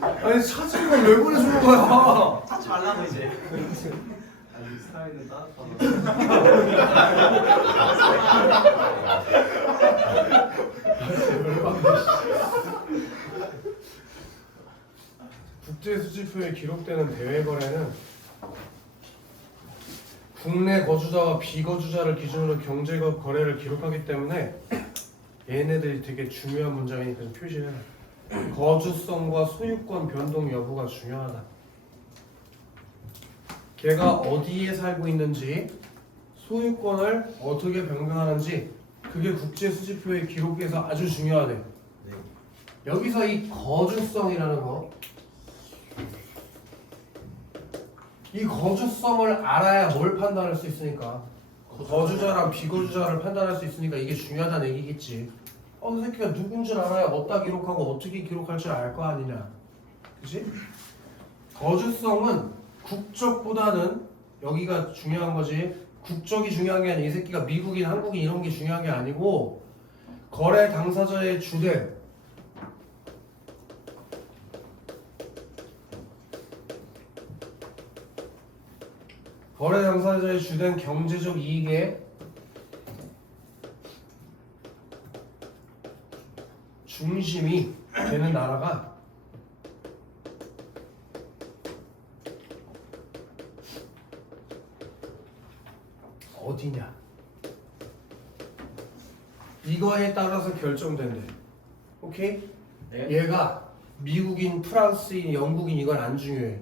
아니 찾은 걸 왜 보내주는 거야? 찾지 말라고 이제. 아니 스타일은 따뜻하다. 국제 수지표에 기록되는 대외 거래는 국내 거주자와 비거주자를 기준으로 경제 거래를 기록하기 때문에 얘네들이 되게 중요한 문장이니까 좀 표시해라. 거주성과 소유권 변동 여부가 중요하다. 걔가 어디에 살고 있는지, 소유권을 어떻게 변경하는지, 그게 국제 수지표의 기록에서 아주 중요하대. 네. 여기서 이 거주성이라는 거, 이 거주성을 알아야 뭘 판단할 수 있으니까, 거주자랑 비거주자를 판단할 수 있으니까 이게 중요하다는 얘기겠지. 그 새끼가 누군 줄 알아야 어디다 기록하고 어떻게 기록할 줄 알 거 아니냐. 그치? 거주성은 국적보다는 여기가 중요한 거지. 국적이 중요한 게 아니라 이 새끼가 미국인, 한국인 이런 게 중요한 게 아니고 거래 당사자의 주된 거래 당사자의 주된 경제적 이익에 중심이 되는 나라가 어디냐? 이거에 따라서 결정된대. 오케이? 네. 얘가 미국인, 프랑스인, 영국인 이건 안 중요해.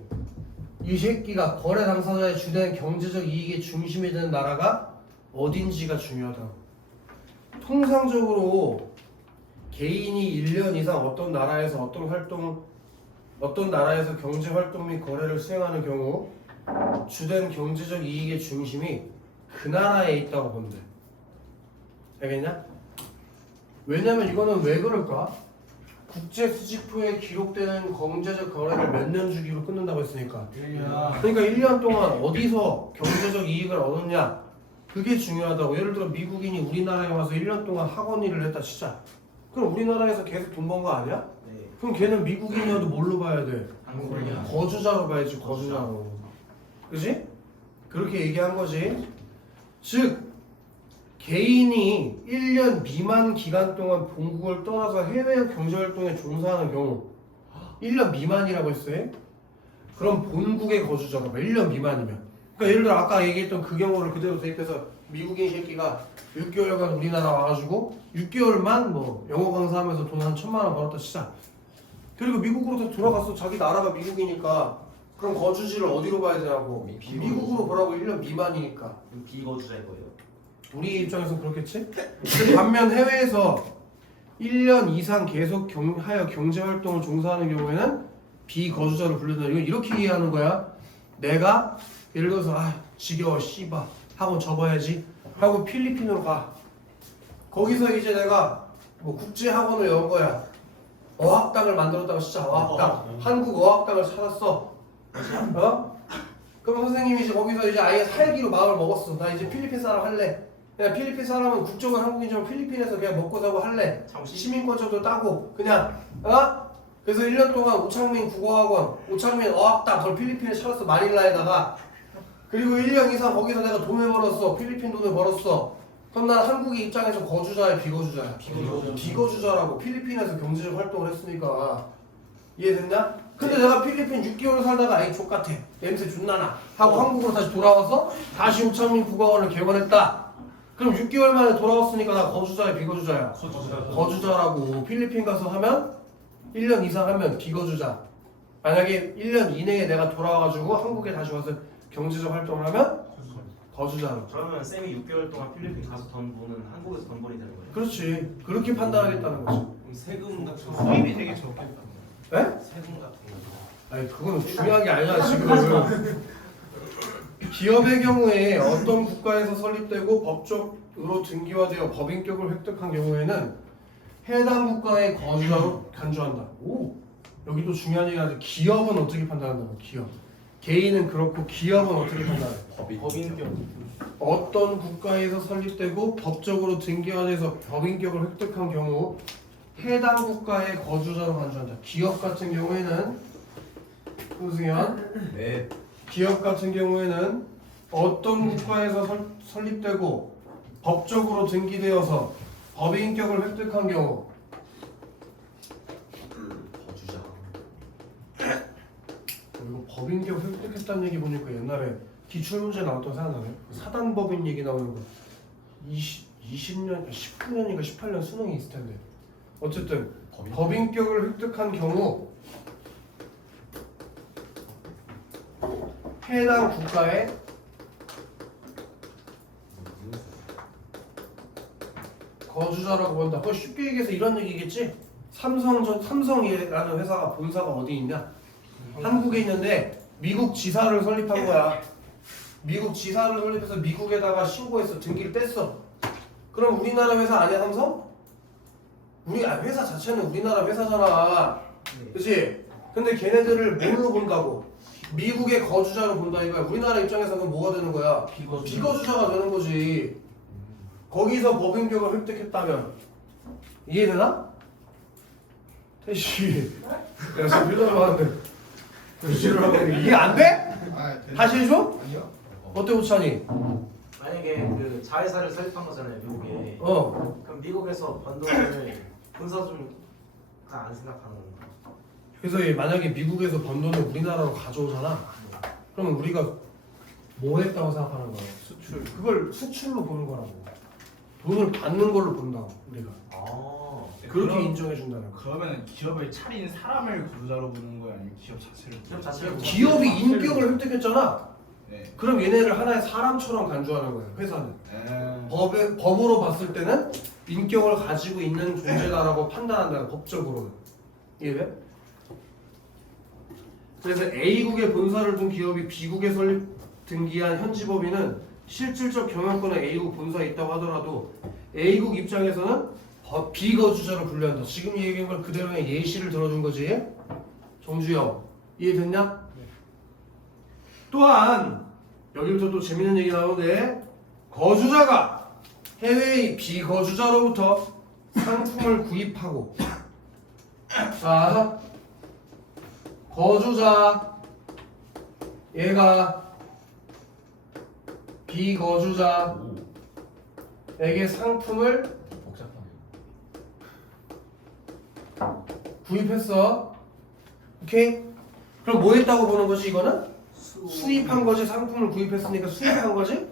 이 새끼가 거래 당사자의 주된 경제적 이익의 중심이 되는 나라가 어딘지가 중요하다고. 통상적으로 개인이 1년 이상 어떤 나라에서 어떤 나라에서 경제 활동 및 거래를 수행하는 경우 주된 경제적 이익의 중심이 그 나라에 있다고 본대. 알겠냐? 왜냐면 이거는 왜 그럴까? 국제 수지표에 기록되는 경제적 거래를 몇 년 주기로 끊는다고 했으니까. 그러니까 1년 동안 어디서 경제적 이익을 얻었냐? 그게 중요하다고. 예를 들어 미국인이 우리나라에 와서 1년 동안 학원 일을 했다 치자. 그럼 우리나라에서 계속 돈 번 거 아니야? 네. 그럼 걔는 미국인이어도 뭘로 봐야 돼? 한국이야. 거주자로 봐야지, 거주자로. 그지? 그렇게 얘기한 거지. 즉 개인이 1년 미만 기간 동안 본국을 떠나서 해외 경제활동에 종사하는 경우 1년 미만이라고 했어요. 그럼 본국의 거주자가 봐. 1년 미만이면. 그러니까 예를 들어 아까 얘기했던 그 경우를 그대로 대입해서 미국인 새끼가 6개월간 우리나라 와가지고 6개월만 뭐 영어 강사하면서 돈 한 1,000만 원 벌었다 치자. 그리고 미국으로 돌아갔어. 자기 나라가 미국이니까. 그럼 거주지를 어디로 봐야 되냐고. 미국으로 보라고. 1년 미만이니까. 비거주자일 거예요. 우리 입장에서 그렇겠지? 반면 해외에서 1년 이상 계속 하여 경제활동을 종사하는 경우에는 비거주자로 분류된다. 이건 이렇게 이해하는 거야. 내가 예를 들어서 지겨워 씨바 하고 접어야지 하고 필리핀으로 가. 거기서 이제 내가 뭐 국제학원을 연 거야. 어학당을 만들었다가 진짜 어학당. 한국 어학당을 찾았어. 그럼 선생님이 이제 거기서 이제 아예 살기로 마음을 먹었어. 나 이제 필리핀 사람 할래. 그냥 필리핀 사람은 국적은 한국인이지만 필리핀에서 그냥 먹고 사고 할래. 시민권자도 따고 그냥 그래서 1년 동안 오창민 국어학원, 오창민 어학당 그걸 필리핀에 찾았어. 마닐라에다가. 그리고 1년 이상 거기서 내가 돈을 벌었어. 필리핀 돈을 벌었어. 그럼 난 한국의 입장에서 거주자야, 비거주자야? 비거주자라고. 필리핀에서 경제적 활동을 했으니까. 이해됐냐? 근데 내가 필리핀 6개월 살다가 아이 족같아. 냄새 존나 나. 하고 한국으로 다시 돌아와서 다시 오창민 국어학원을 개원했다. 그럼 6개월 만에 돌아왔으니까 나 거주자야, 비거주자야? 거주자라고. 필리핀 가서 하면 1년 이상 하면 비거주자. 만약에 1년 이내에 내가 돌아와가지고 한국에 다시 와서 경제적 활동을 하면 거주자로. 그러면 쌤이 6개월 동안 필리핀 가서 돈 버는 한국에서 돈 벌이 되는 거예요? 그렇지. 그렇게 판단하겠다는 거지. 그럼 세금 같은 거 수입이 되게 적겠다. 네? 세금 같은 거. 아니 그거는 중요한 게 아니라 지금 기업의 경우에 어떤 국가에서 설립되고 법적으로 등기화되어 법인격을 획득한 경우에는 해당 국가의 거주자로 간주한다. 오, 여기도 중요한 얘기가 기업은 어떻게 판단한다고? 기업. 개인은 그렇고 기업은 어떻게 판단해? 법인격. 어떤 국가에서 설립되고 법적으로 등기가 돼서 법인격을 획득한 경우 해당 국가의 거주자로 간주한다. 기업 같은 경우에는 우승현 네. 기업 같은 경우에는 어떤 국가에서 설립되고 법적으로 등기되어서 법인격을 획득한 경우 거주자. 그리고 법인격 획득했다는 얘기 보니까 옛날에 기출문제 나왔던 생각나네. 사단법인 얘기 나오는 거 20년, 19년인가 18년 수능이 있을 텐데 어쨌든 법인격을 획득한 경우 해당 국가의 거주자라고 본다. 그거 쉽게 얘기해서 이런 얘기겠지? 삼성이라는 회사가 본사가 어디 있냐? 한국에 있는데 미국 지사를 설립한 거야. 미국 지사를 설립해서 미국에다가 신고해서 등기를 뗐어. 그럼 우리나라 회사 아니야 삼성? 회사 자체는 우리나라 회사잖아. 그치? 근데 걔네들을 뭘로 본다고? 미국의 거주자로 본다 이거야. 우리나라 입장에서는 뭐가 되는 거야? 비거주자가 되는 거지. 거기서 법인격을 획득했다면 이해되나? 태시 내가 지금 표정을 하는데 표시를 하고 있는데 이해 안 돼? 다시 해줘? 아니요. 어때 오찬이? 만약에 그 자회사를 설립한 거잖아요 미국에. 어 그럼 미국에서 번 돈을 본사주가 안 생각하는 건가? 그래서 만약에 미국에서 번 돈을 우리나라로 가져오잖아. 그러면 우리가 뭐 했다고 생각하는 거야? 수출. 그걸 수출로 보는 거라고. 돈을 받는 걸로 본다고 우리가. 아. 그렇게 인정해 준다는 거. 그러면 기업을 차린 사람을 거주자로 보는 거야 아니면 기업 자체를? 기업 자체를 기업이 인격을 획득했잖아. 네. 그럼 얘네를 하나의 사람처럼 간주하는 거야. 회사는. 법으로 봤을 때는 인격을 가지고 있는 존재다라고 판단한다는 법적으로는. 이해돼? 그래서 A국에 본사를 둔 기업이 B국에 설립 등기한 현지 법인은 실질적 경영권에 A국 본사에 있다고 하더라도 A국 입장에서는 비거주자로 분류한다. 지금 얘기한 걸 그대로의 예시를 들어준 거지. 정주영 이해됐냐? 또한 여기부터 또 재밌는 얘기 나오는데 거주자가 해외의 비거주자로부터 상품을 구입하고 자 거주자 얘가 비거주자에게 상품을 구입했어. 오케이? 그럼 뭐 했다고 보는 거지 이거는? 수입한 거지. 상품을 구입했으니까 수입한 거지.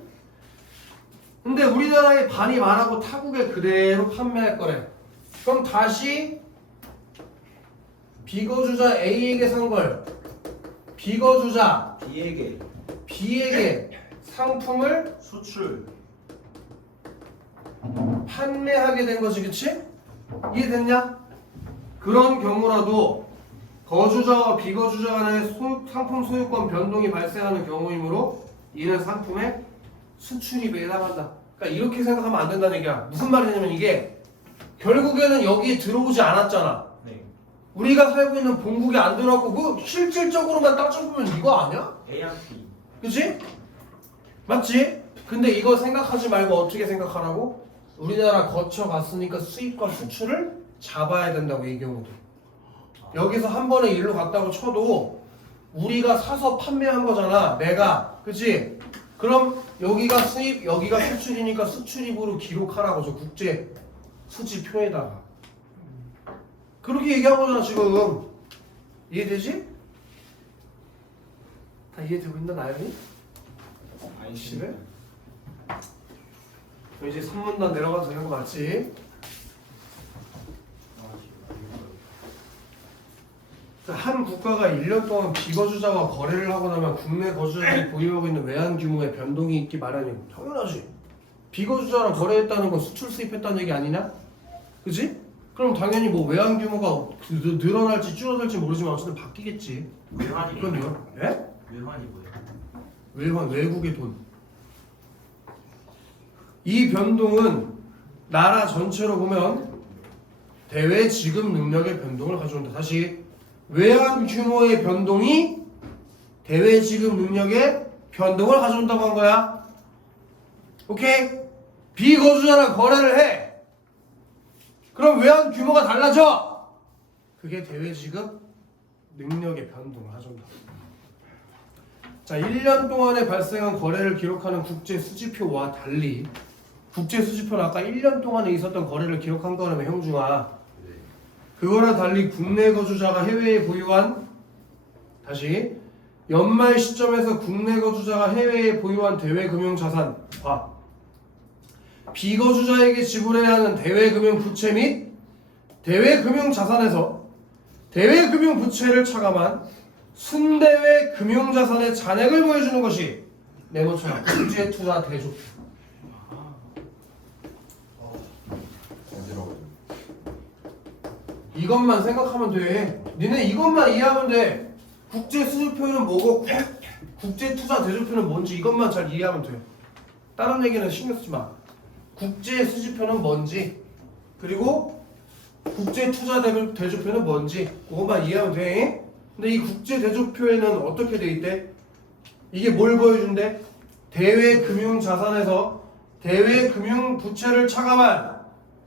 근데 우리나라에 반입 안 하고 타국에 그대로 판매할 거래. 그럼 다시 비거주자 A에게 산 걸 비거주자 B에게 상품을 수출. 판매하게 된 거지, 그치? 이해됐냐? 그런 경우라도 거주자와 비거주자 간의 상품 소유권 변동이 발생하는 경우이므로 이는 상품의 수출입에 해당한다. 그러니까 이렇게 생각하면 안 된다는 얘기야. 무슨 말이냐면 이게 결국에는 여기에 들어오지 않았잖아. 네. 우리가 살고 있는 본국에 안 들어왔고 그 실질적으로만 따져보면 이거 아니야? A랑 B. 그치? 맞지? 근데 이거 생각하지 말고 어떻게 생각하라고? 우리나라 거쳐갔으니까 수입과 수출을 잡아야 된다고 이 경우도. 여기서 한 번에 일로 갔다고 쳐도 우리가 사서 판매한 거잖아 내가. 그치? 그럼 여기가 수입 여기가 수출이니까 수출입으로 기록하라고 저 국제 수지표에다가 그렇게 얘기한 거잖아 지금. 이해되지? 다 이해되고 있나 나연이? 아이씨네. 그럼 이제 3문단 내려가서 되는 거 맞지? 한 국가가 1년 동안 비거주자와 거래를 하고 나면 국내 거주자들이 보유하고 있는 외환 규모에 변동이 있기 마련이고 당연하지. 비거주자랑 거래했다는 건 수출 수입했다는 얘기 아니냐? 그지? 그럼 당연히 뭐 외환 규모가 늘어날지 줄어들지 모르지만 어쨌든 바뀌겠지. 외환이 이건 뭐예요? 예? 외환이 뭐예요? 외환 외국의 돈. 이 변동은 나라 전체로 보면 대외 지급 능력의 변동을 가져온다. 다시 외환 규모의 변동이 대외 지급 능력의 변동을 가져온다고 한 거야. 오케이? 비거주자랑 거래를 해. 그럼 외환 규모가 달라져. 그게 대외 지급 능력의 변동을 가져온다. 자, 1년 동안에 발생한 거래를 기록하는 국제 수지표와 달리 국제 수지표는 아까 1년 동안에 있었던 거래를 기록한 거라며 형중아. 그거랑 달리 국내 거주자가 해외에 보유한 다시 연말 시점에서 국내 거주자가 해외에 보유한 대외금융자산과 비거주자에게 지불해야 하는 대외금융부채 및 대외금융자산에서 대외금융부채를 차감한 순대외 금융자산의 잔액을 보여주는 것이 네모처럼 국제투자 대조표. 이것만 생각하면 돼. 니네 이것만 이해하면 돼. 국제 수지표는 뭐고 국제 투자 대조표는 뭔지 이것만 잘 이해하면 돼. 다른 얘기는 신경 쓰지 마. 국제 수지표는 뭔지 그리고 국제 투자 대조표는 뭔지 그것만 이해하면 돼. 근데 이 국제 대조표에는 어떻게 돼 있대? 이게 뭘 보여준대? 대외 금융 자산에서 대외 금융 부채를 차감한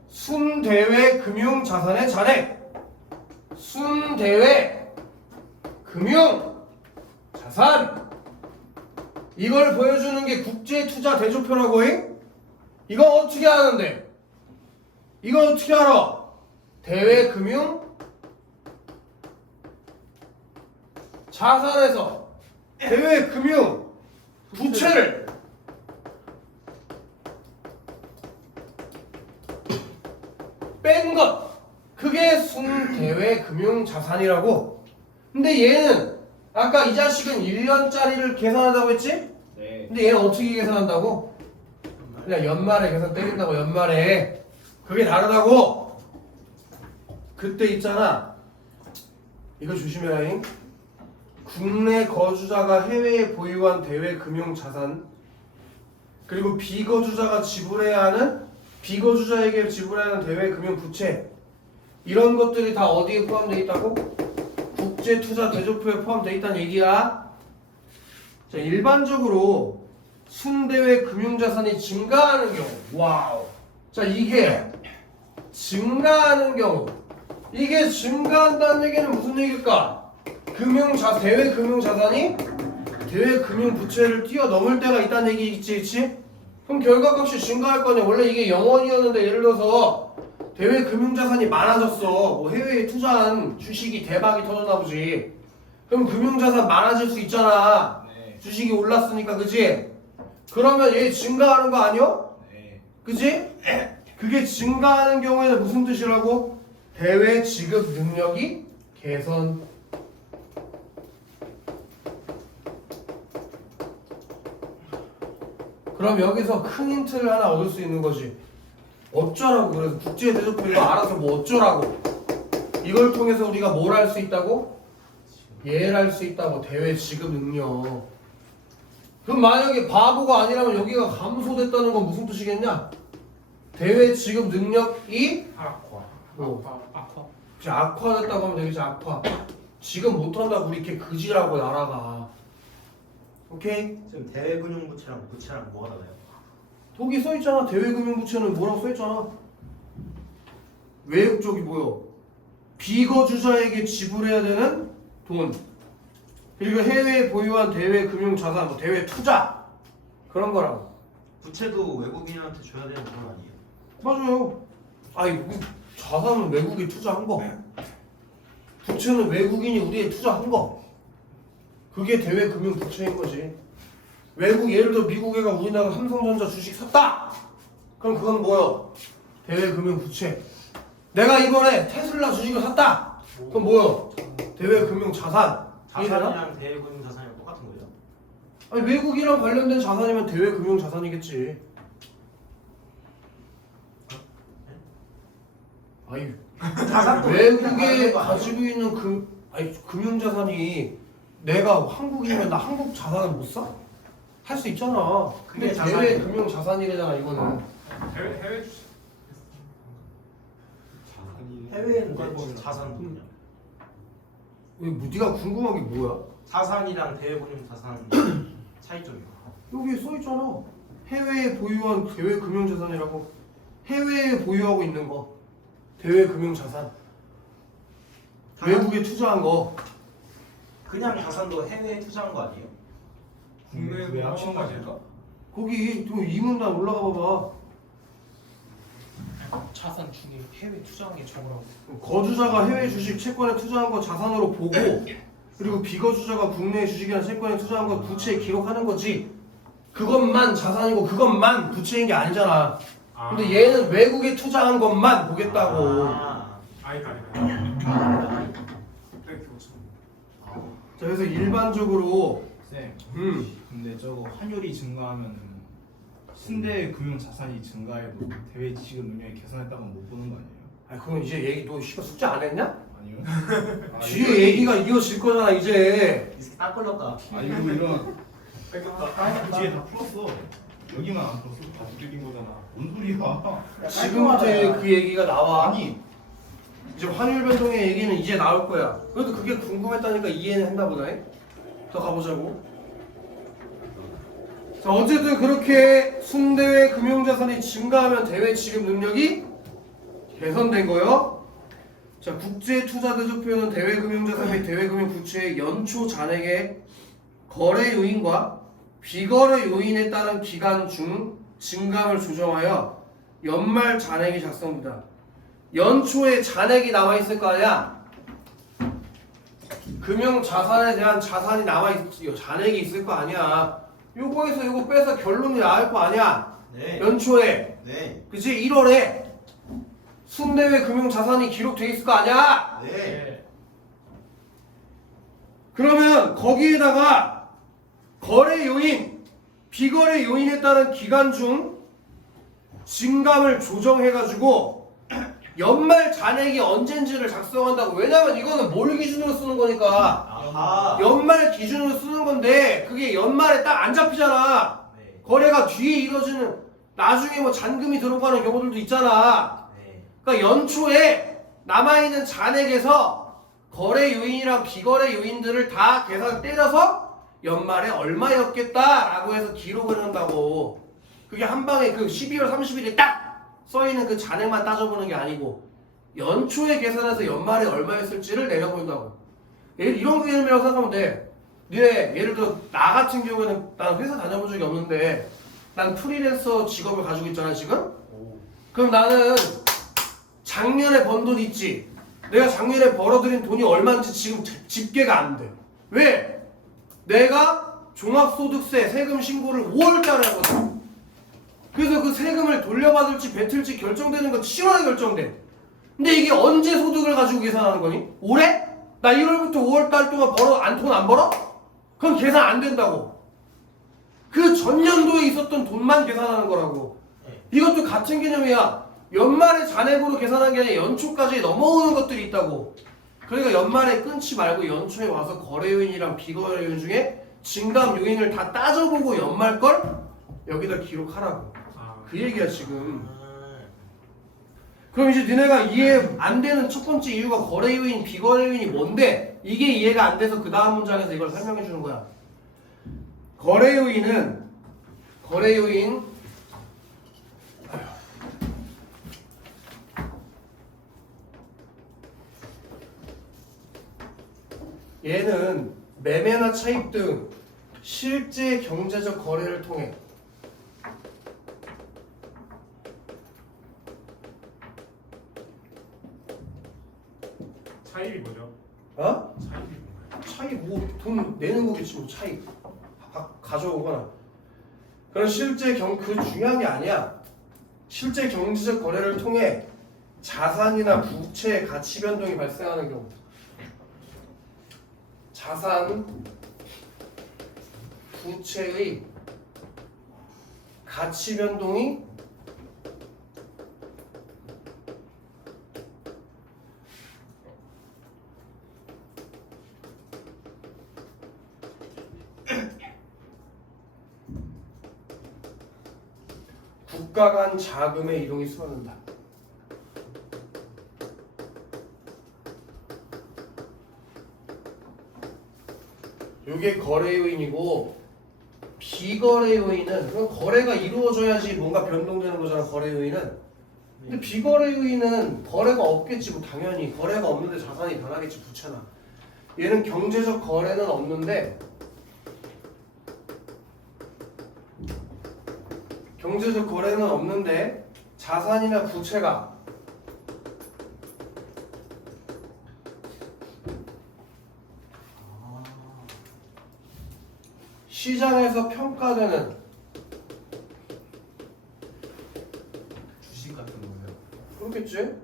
순대외 금융 자산의 잔액. 순대외 금융 자산 이걸 보여주는 게 국제투자 대조표라고 해? 이거 어떻게 아는데? 이거 어떻게 알아? 대외 금융 자산에서 대외 금융 부채를 뺀 것 그게 순대외 금융 자산이라고. 근데 얘는 아까 이 자식은 1년짜리를 계산한다고 했지? 네. 근데 얘는 어떻게 계산한다고? 그냥 연말에 계산 때린다고. 연말에. 그게 다르다고. 그때 있잖아. 이거 조심해라잉. 국내 거주자가 해외에 보유한 대외 금융 자산 그리고 비거주자가 지불해야 하는 비거주자에게 지불해야 하는 대외 금융 부채 이런 것들이 다 어디에 포함되어 있다고? 국제 투자 대조표에 포함되어 있다는 얘기야. 자, 일반적으로 순대외 금융자산이 증가하는 경우, 와우. 자, 이게 증가하는 경우, 이게 증가한다는 얘기는 무슨 얘기일까? 대외 금융자산이 대외 금융부채를 뛰어넘을 때가 있다는 얘기겠지, 그치? 그럼 결과값이 증가할 거냐? 원래 이게 0원이었는데 예를 들어서 대외 금융자산이 많아졌어. 뭐 해외에 투자한 주식이 대박이 터졌나 보지. 그럼 금융자산 많아질 수 있잖아. 네. 주식이 올랐으니까, 그치? 그러면 얘 증가하는 거 아니야? 네. 그치? 그게 증가하는 경우에는 무슨 뜻이라고? 대외 지급 능력이 개선. 그럼 여기서 큰 힌트를 하나 얻을 수 있는 거지. 어쩌라고. 그래서 국제대조표 이거 알아서 뭐 어쩌라고. 이걸 통해서 우리가 뭘 할 수 있다고? 얘를 할 수 있다고. 대외 지급 능력. 그럼 만약에 바보가 아니라면 여기가 감소됐다는 건 무슨 뜻이겠냐? 대외 지급 능력이 악화됐다고 하면 되겠지. 악화. 지금 못한다고 우리 이렇게 그지라고 나라가. 오케이? 지금 대외금융부채랑 부채랑 뭐가 달라요? 거기 써있잖아. 대외금융부채는 뭐라고 써있잖아. 외국 쪽이 뭐요? 비거주자에게 지불해야 되는 돈 그리고 해외에 보유한 대외금융자산, 뭐 대외투자 그런 거라고. 부채도 외국인한테 줘야 되는 돈 아니에요? 맞아요. 아니 자산은 외국이 투자한 거, 부채는 외국인이 우리에 투자한 거. 그게 대외금융부채인 거지. 외국 예를 들어 미국 애가 우리나라 삼성전자 주식 샀다. 그럼 그건 뭐요? 대외금융부채. 내가 이번에 테슬라 주식을 샀다. 그럼 뭐요? 대외금융자산. 이해되나? 자산이랑 대외금융자산이랑 똑같은 거예요? 아니 외국이랑 관련된 자산이면 대외금융자산이겠지. 아니 자산도 외국에 가지고 있는 금융자산이 내가 한국이면 나 한국 자산을 못 사? 할 수 있잖아. 근데 그게 대외 자산이에요. 금융자산이래잖아 이거는. 해외 주식 자산이 해외에는 자산 돈이야. 네가 궁금한 게 뭐야? 자산이랑 대외금융 자산 차이점이요. 여기 써있잖아. 해외에 보유한 대외금융자산이라고. 해외에 보유하고 있는 거 대외금융자산. 외국에 투자한 거. 그냥 자산도 해외에 투자한 거 아니에요? 국내에 왜 합친 거 합친 아닐까? 거기 좀 이문단 올라가 봐봐. 자산 중에 해외 투자한 게 적으라고. 거주자가 해외 주식 채권에 투자한 거 자산으로 보고, 그리고 비거주자가 국내 주식이나 채권에 투자한 거 부채에 기록하는 거지. 그것만 자산이고 그것만 부채인 게 아니잖아. 근데 얘는 외국에 투자한 것만 보겠다고. 아니다. 자, 그래서 일반적으로 쌤, 음. 근데 저거 환율이 증가하면 순대 금융 자산이 증가해도 대외 지급 능력이 개선했다고 못 보는 거 아니에요? 아, 그건 이제 얘기 너 씨발 숙제 안 했냐? 아니요? 뒤에 얘기가 이어질 거잖아 이제. 이 새끼 딱 걸렸다. 아니 그리고 이런 뒤에 다 풀었어. 여기만 안 풀었어. 다 느낀 거잖아. 뭔 소리야? 지금부터 그 얘기가 나와. 아니 이제 환율 변동의 얘기는 이제 나올 거야. 그래도 그게 궁금했다니까 이해는 했나 보다. 더 가보자고. 자, 어쨌든 그렇게 순대외 금융자산이 증가하면 대외 지급 능력이 개선된 거요. 자, 국제투자대조표는 대외금융자산 및 대외금융 부채의 연초 잔액의 거래 요인과 비거래 요인에 따른 기간 중 증감을 조정하여 연말 잔액이 작성됩니다. 연초에 잔액이 나와 있을 거 아니야? 금융 자산에 대한 자산이 나와 잔액이 있을 거 아니야. 요거에서 요거 빼서 결론이 나올 거 아니야. 네. 연초에. 네. 그치? 1월에 순대외 금융 자산이 기록돼 있을 거 아니야. 네. 그러면 거기에다가 거래 요인, 비거래 요인에 따른 기간 중 증감을 조정해가지고 연말 잔액이 언젠지를 작성한다고. 왜냐면 이거는 뭘 기준으로 쓰는 거니까. 아하. 연말 기준으로 쓰는 건데 그게 연말에 딱 안 잡히잖아. 네. 거래가 뒤에 이루어지는 나중에 뭐 잔금이 들어가는 경우들도 있잖아. 네. 그러니까 연초에 남아있는 잔액에서 거래 요인이랑 비거래 요인들을 다 계산 때려서 연말에 얼마였겠다라고 해서 기록을 한다고. 그게 한 방에 그 12월 30일에 딱 써있는 그 잔액만 따져보는 게 아니고 연초에 계산해서 연말에 얼마였을지를 내려본다고. 이런 개념이라고 생각하면 돼. 니네 예를 들어 나 같은 경우에는 난 회사 다녀본 적이 없는데 난 프리랜서 직업을 가지고 있잖아 지금. 그럼 나는 작년에 번 돈 있지. 내가 작년에 벌어들인 돈이 얼마인지 지금 집계가 안 돼. 왜? 내가 종합소득세 세금 신고를 5월달에 하거든. 그래서 그 세금을 돌려받을지 뱉을지 결정되는 건 7월에 결정돼. 근데 이게 언제 소득을 가지고 계산하는 거니? 올해? 나 1월부터 5월달 동안 돈 안 벌어? 그건 계산 안 된다고. 그 전년도에 있었던 돈만 계산하는 거라고. 이것도 같은 개념이야. 연말에 잔액으로 계산한 게 아니라 연초까지 넘어오는 것들이 있다고. 그러니까 연말에 끊지 말고 연초에 와서 거래 요인이랑 비거래 요인 중에 증감 요인을 다 따져보고 연말 걸 여기다 기록하라고. 그 얘기야 지금. 그럼 이제 니네가 이해 안 되는 첫 번째 이유가 거래 요인, 비거래 요인이 뭔데? 이게 이해가 안 돼서 그 다음 문장에서 이걸 설명해 주는 거야. 거래 요인은 얘는 매매나 차입 등 실제 경제적 거래를 통해 차이이 뭐죠? 어? 차이이 뭔가요? 차입 뭐 돈 내는 거겠지 뭐 차입 가져오거나 그런 실제 그 중요한 게 아니야. 실제 경제적 거래를 통해 자산이나 부채의 가치 변동이 발생하는 경우 자산 부채의 가치 변동이 국가 간 자금의 이동이 수반된다. 요게 거래 요인이고 비거래 요인은 그럼 거래가 이루어져야지 뭔가 변동되는 거잖아. 거래 요인은. 근데 비거래 요인은 거래가 없겠지. 뭐 당연히 거래가 없는데 자산이 변하겠지. 부채나. 얘는 경제적 거래는 없는데 경제적 거래는 없는데 자산이나 부채가 시장에서 평가되는 주식 같은 거예요. 그렇겠지?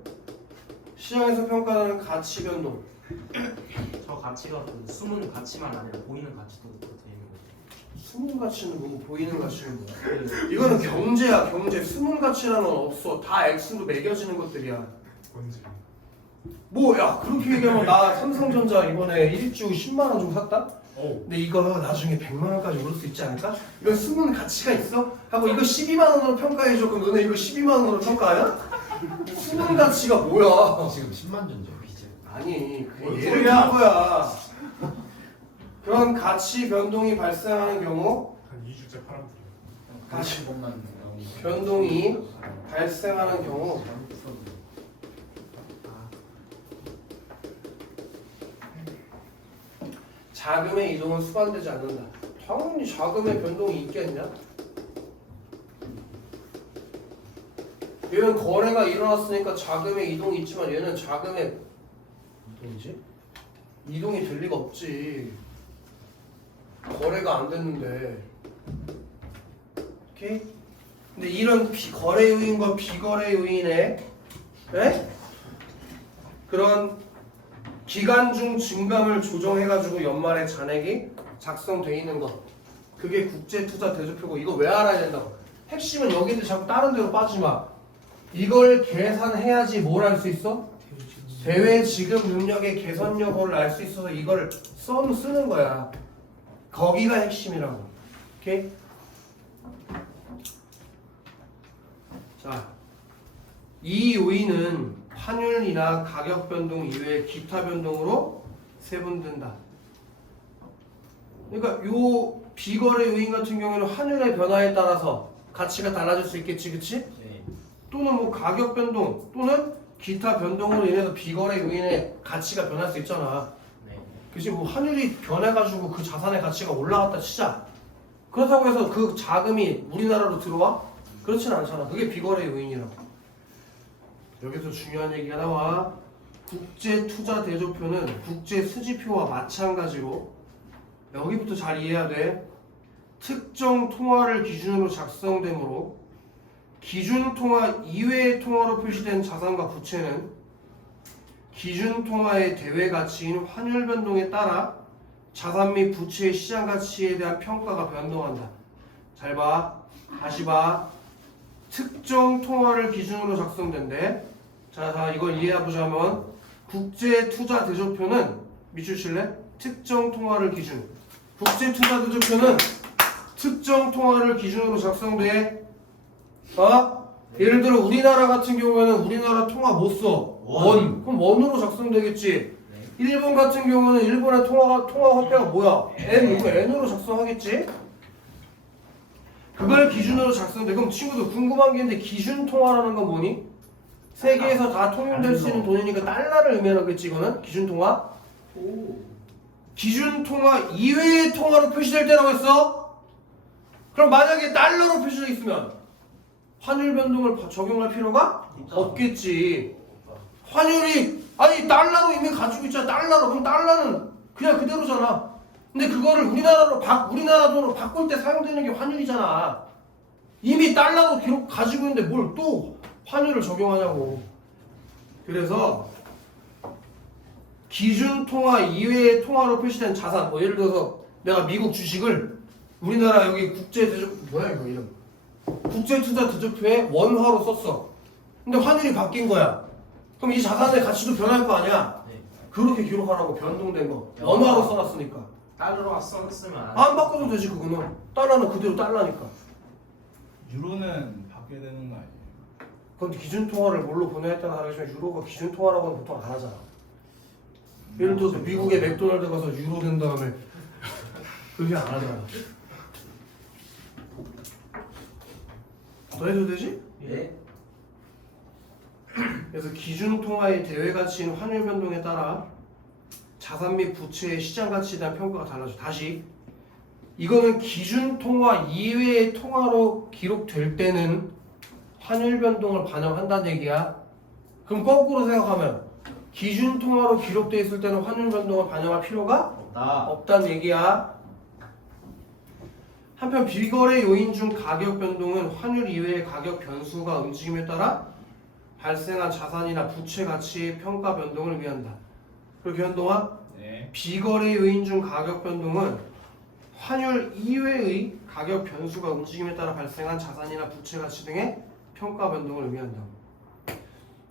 시장에서 평가되는 가치 변동. 저 가치가 그 숨은 가치만 아니라 보이는 가치도 그렇게 있는 거죠. 숨은 가치는 뭐고 보이는 가치는 뭐야? 이거는 경제야. 경제. 숨은 가치라는 건 없어. 다 X로 매겨지는 것들이야. 뭔지. 뭐 야 그렇게 얘기하면 나 삼성전자 이번에 1주 10만 원 주고 샀다? 오. 근데 이거 나중에 100만 원까지 오를 수 있지 않을까? 이거 숨은 가치가 있어? 하고 이거 12만 원으로 평가해줘. 그럼 너네 이거 12만 원으로 평가하냐? 숨은 가치가 뭐야? 지금 10만 전죠 이제. 아니 뭔 그게 예를 소리야? 든 거야. 그런 가치 변동이 발생하는 경우 한 2주째 팔아먹기. 가치 것만 변동이 발생하는 경우 자금의 이동은 수반되지 않는다. 당연히 자금의 변동이 있겠냐? 얘는 거래가 일어났으니까 자금의 이동이 있지만 얘는 자금의 이동이지? 이동이 될 리가 없지. 거래가 안 됐는데. 오케이? 근데 이런 거래 요인과 비거래 요인의 그런 기간 중 증감을 조정해가지고 연말에 잔액이 작성돼 있는 것. 그게 국제투자 대조표고 이거 왜 알아야 된다고? 핵심은 여기인데 자꾸 다른 데로 빠지지 마. 이걸 계산해야지 뭘 알 수 있어? 대외 지급 능력의 개선 여부를 알 수 있어서 이걸 쓰는 거야. 거기가 핵심이라고. 오케이? 자, 이 요인은 환율이나 가격 변동 이외의 기타 변동으로 세분된다. 그러니까 요 비거래 요인 같은 경우에는 환율의 변화에 따라서 가치가 달라질 수 있겠지, 그치? 네. 또는 뭐 가격 변동 또는 기타 변동으로 인해서 비거래 요인의 가치가 변할 수 있잖아. 네. 그치? 뭐 환율이 변해가지고 그 자산의 가치가 올라갔다 치자. 그렇다고 해서 그 자금이 우리나라로 들어와? 그렇진 않잖아. 그게 비거래 요인이라고. 여기서 중요한 얘기가 나와. 국제투자대조표는 국제수지표와 마찬가지로 여기부터 잘 이해해야 돼. 특정 통화를 기준으로 작성되므로 기준 통화 이외의 통화로 표시된 자산과 부채는 기준 통화의 대외 가치인 환율 변동에 따라 자산 및 부채의 시장 가치에 대한 평가가 변동한다. 잘 봐. 다시 봐. 특정 통화를 기준으로 작성된대. 자, 이걸 이해해보자면 국제투자대조표는 밑줄 칠래? 특정 통화를 기준. 국제투자대조표는 특정 통화를 기준으로 작성돼. 예를 들어 우리나라 같은 경우에는 우리나라 통화 못 써. 원. 그럼 원으로 작성되겠지. 일본 같은 경우는 일본의 통화 화폐가 뭐야? N. 그럼 N으로 작성하겠지. 그걸 기준으로 작성돼. 그럼 친구들 궁금한 게 있는데 기준 통화라는 건 뭐니? 세계에서 다 통용될 수 있는 돈이니까 달러를 의미하겠지. 이거는 기준 통화. 기준 통화 이외의 통화로 표시될 때라고 했어. 그럼 만약에 달러로 표시되어 있으면 환율 변동을 적용할 필요가 없겠지. 환율이 아니 달러로 이미 가지고 있잖아. 달러로. 그럼 달러는 그냥 그대로잖아. 근데 그거를 우리나라 돈으로 바꿀 때 사용되는 게 환율이잖아. 이미 달러로 기록 가지고 있는데 뭘 또 환율을 적용하냐고. 그래서 기준 통화 이외의 통화로 표시된 자산, 뭐 예를 들어서 내가 미국 주식을 우리나라 여기 뭐야 이거 이름? 국제투자대조표에 원화로 썼어. 근데 환율이 바뀐 거야. 그럼 이 자산의 가치도 변할 거 아니야? 네. 그렇게 기록하라고. 변동된 거. 원화로 써놨으니까. 달러로 썼으면 안 바꿔도 되지 그거는. 달러는 그대로 달러니까. 유로는 바뀌어야 되는 거 아니에요? 그건 기준 통화를 뭘로 보내야 했다는 하겠지만 유로가 기준 통화라고는 보통 안 하잖아. 예를 들어서 미국의 맥도날드 가서 유로 낸 다음에 그게 안 하잖아. 더 해도 되지? 예. 그래서 기준 통화의 대외 가치인 환율 변동에 따라 자산 및 부채의 시장 가치에 대한 평가가 달라져. 다시 이거는 기준 통화 이외의 통화로 기록될 때는 환율 변동을 반영한다는 얘기야. 그럼 거꾸로 생각하면 기준 통화로 기록돼 있을 때는 환율 변동을 반영할 필요가 없다. 없다는 얘기야. 한편 비거래 요인 중 가격 변동은 환율 이외의 가격 변수가 움직임에 따라 발생한 자산이나 부채 가치의 평가 변동을 의미한다. 그렇게 현동아? 네. 비거래 요인 중 가격 변동은 환율 이외의 가격 변수가 움직임에 따라 발생한 자산이나 부채 가치 등의 평가 변동을 의미한다.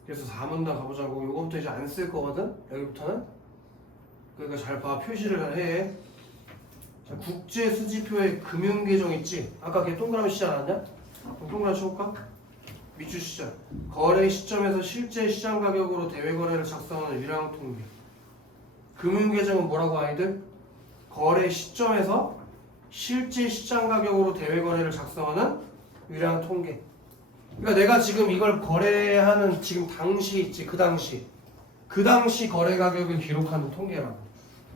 그래서 4문단 가보자고. 요거부터 이제 안 쓸 거거든? 여기부터는. 그러니까 잘 봐. 표시를 잘 해. 자, 국제 수지표에 금융 계정 있지? 아까 걔 동그라미 쓰지 않았냐? 그럼 동그라미 쳐볼까? 밑줄 시작. 거래 시점에서 실제 시장 가격으로 대외 거래를 작성하는 유량 통계. 금융 계정은 뭐라고 아이들? 거래 시점에서 실제 시장 가격으로 대외 거래를 작성하는 유량 통계. 그러니까 내가 지금 이걸 거래하는 지금 당시 있지, 그 당시 거래 가격을 기록하는 통계라고.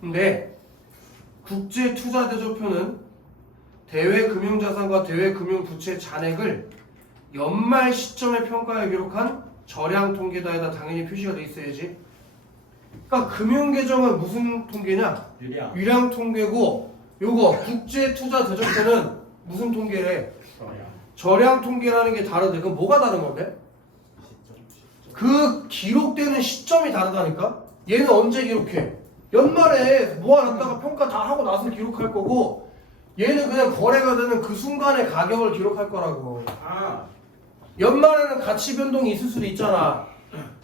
근데 국제 투자 대조표는 대외 금융 자산과 대외 금융 부채 잔액을 연말 시점에 평가해 기록한 절량 통계다에다 당연히 표시가 돼 있어야지. 그러니까 금융 계정은 무슨 통계냐? 유량. 유량 통계고, 요거 국제 투자 대조표는 무슨 통계래? 절량 통계라는 게 다르대. 그럼 뭐가 다른 건데? 그 기록되는 시점이 다르다니까? 얘는 언제 기록해? 연말에 모아놨다가 평가 다 하고 나서 기록할 거고, 얘는 그냥 거래가 되는 그 순간의 가격을 기록할 거라고. 아. 연말에는 가치 변동이 있을 수도 있잖아.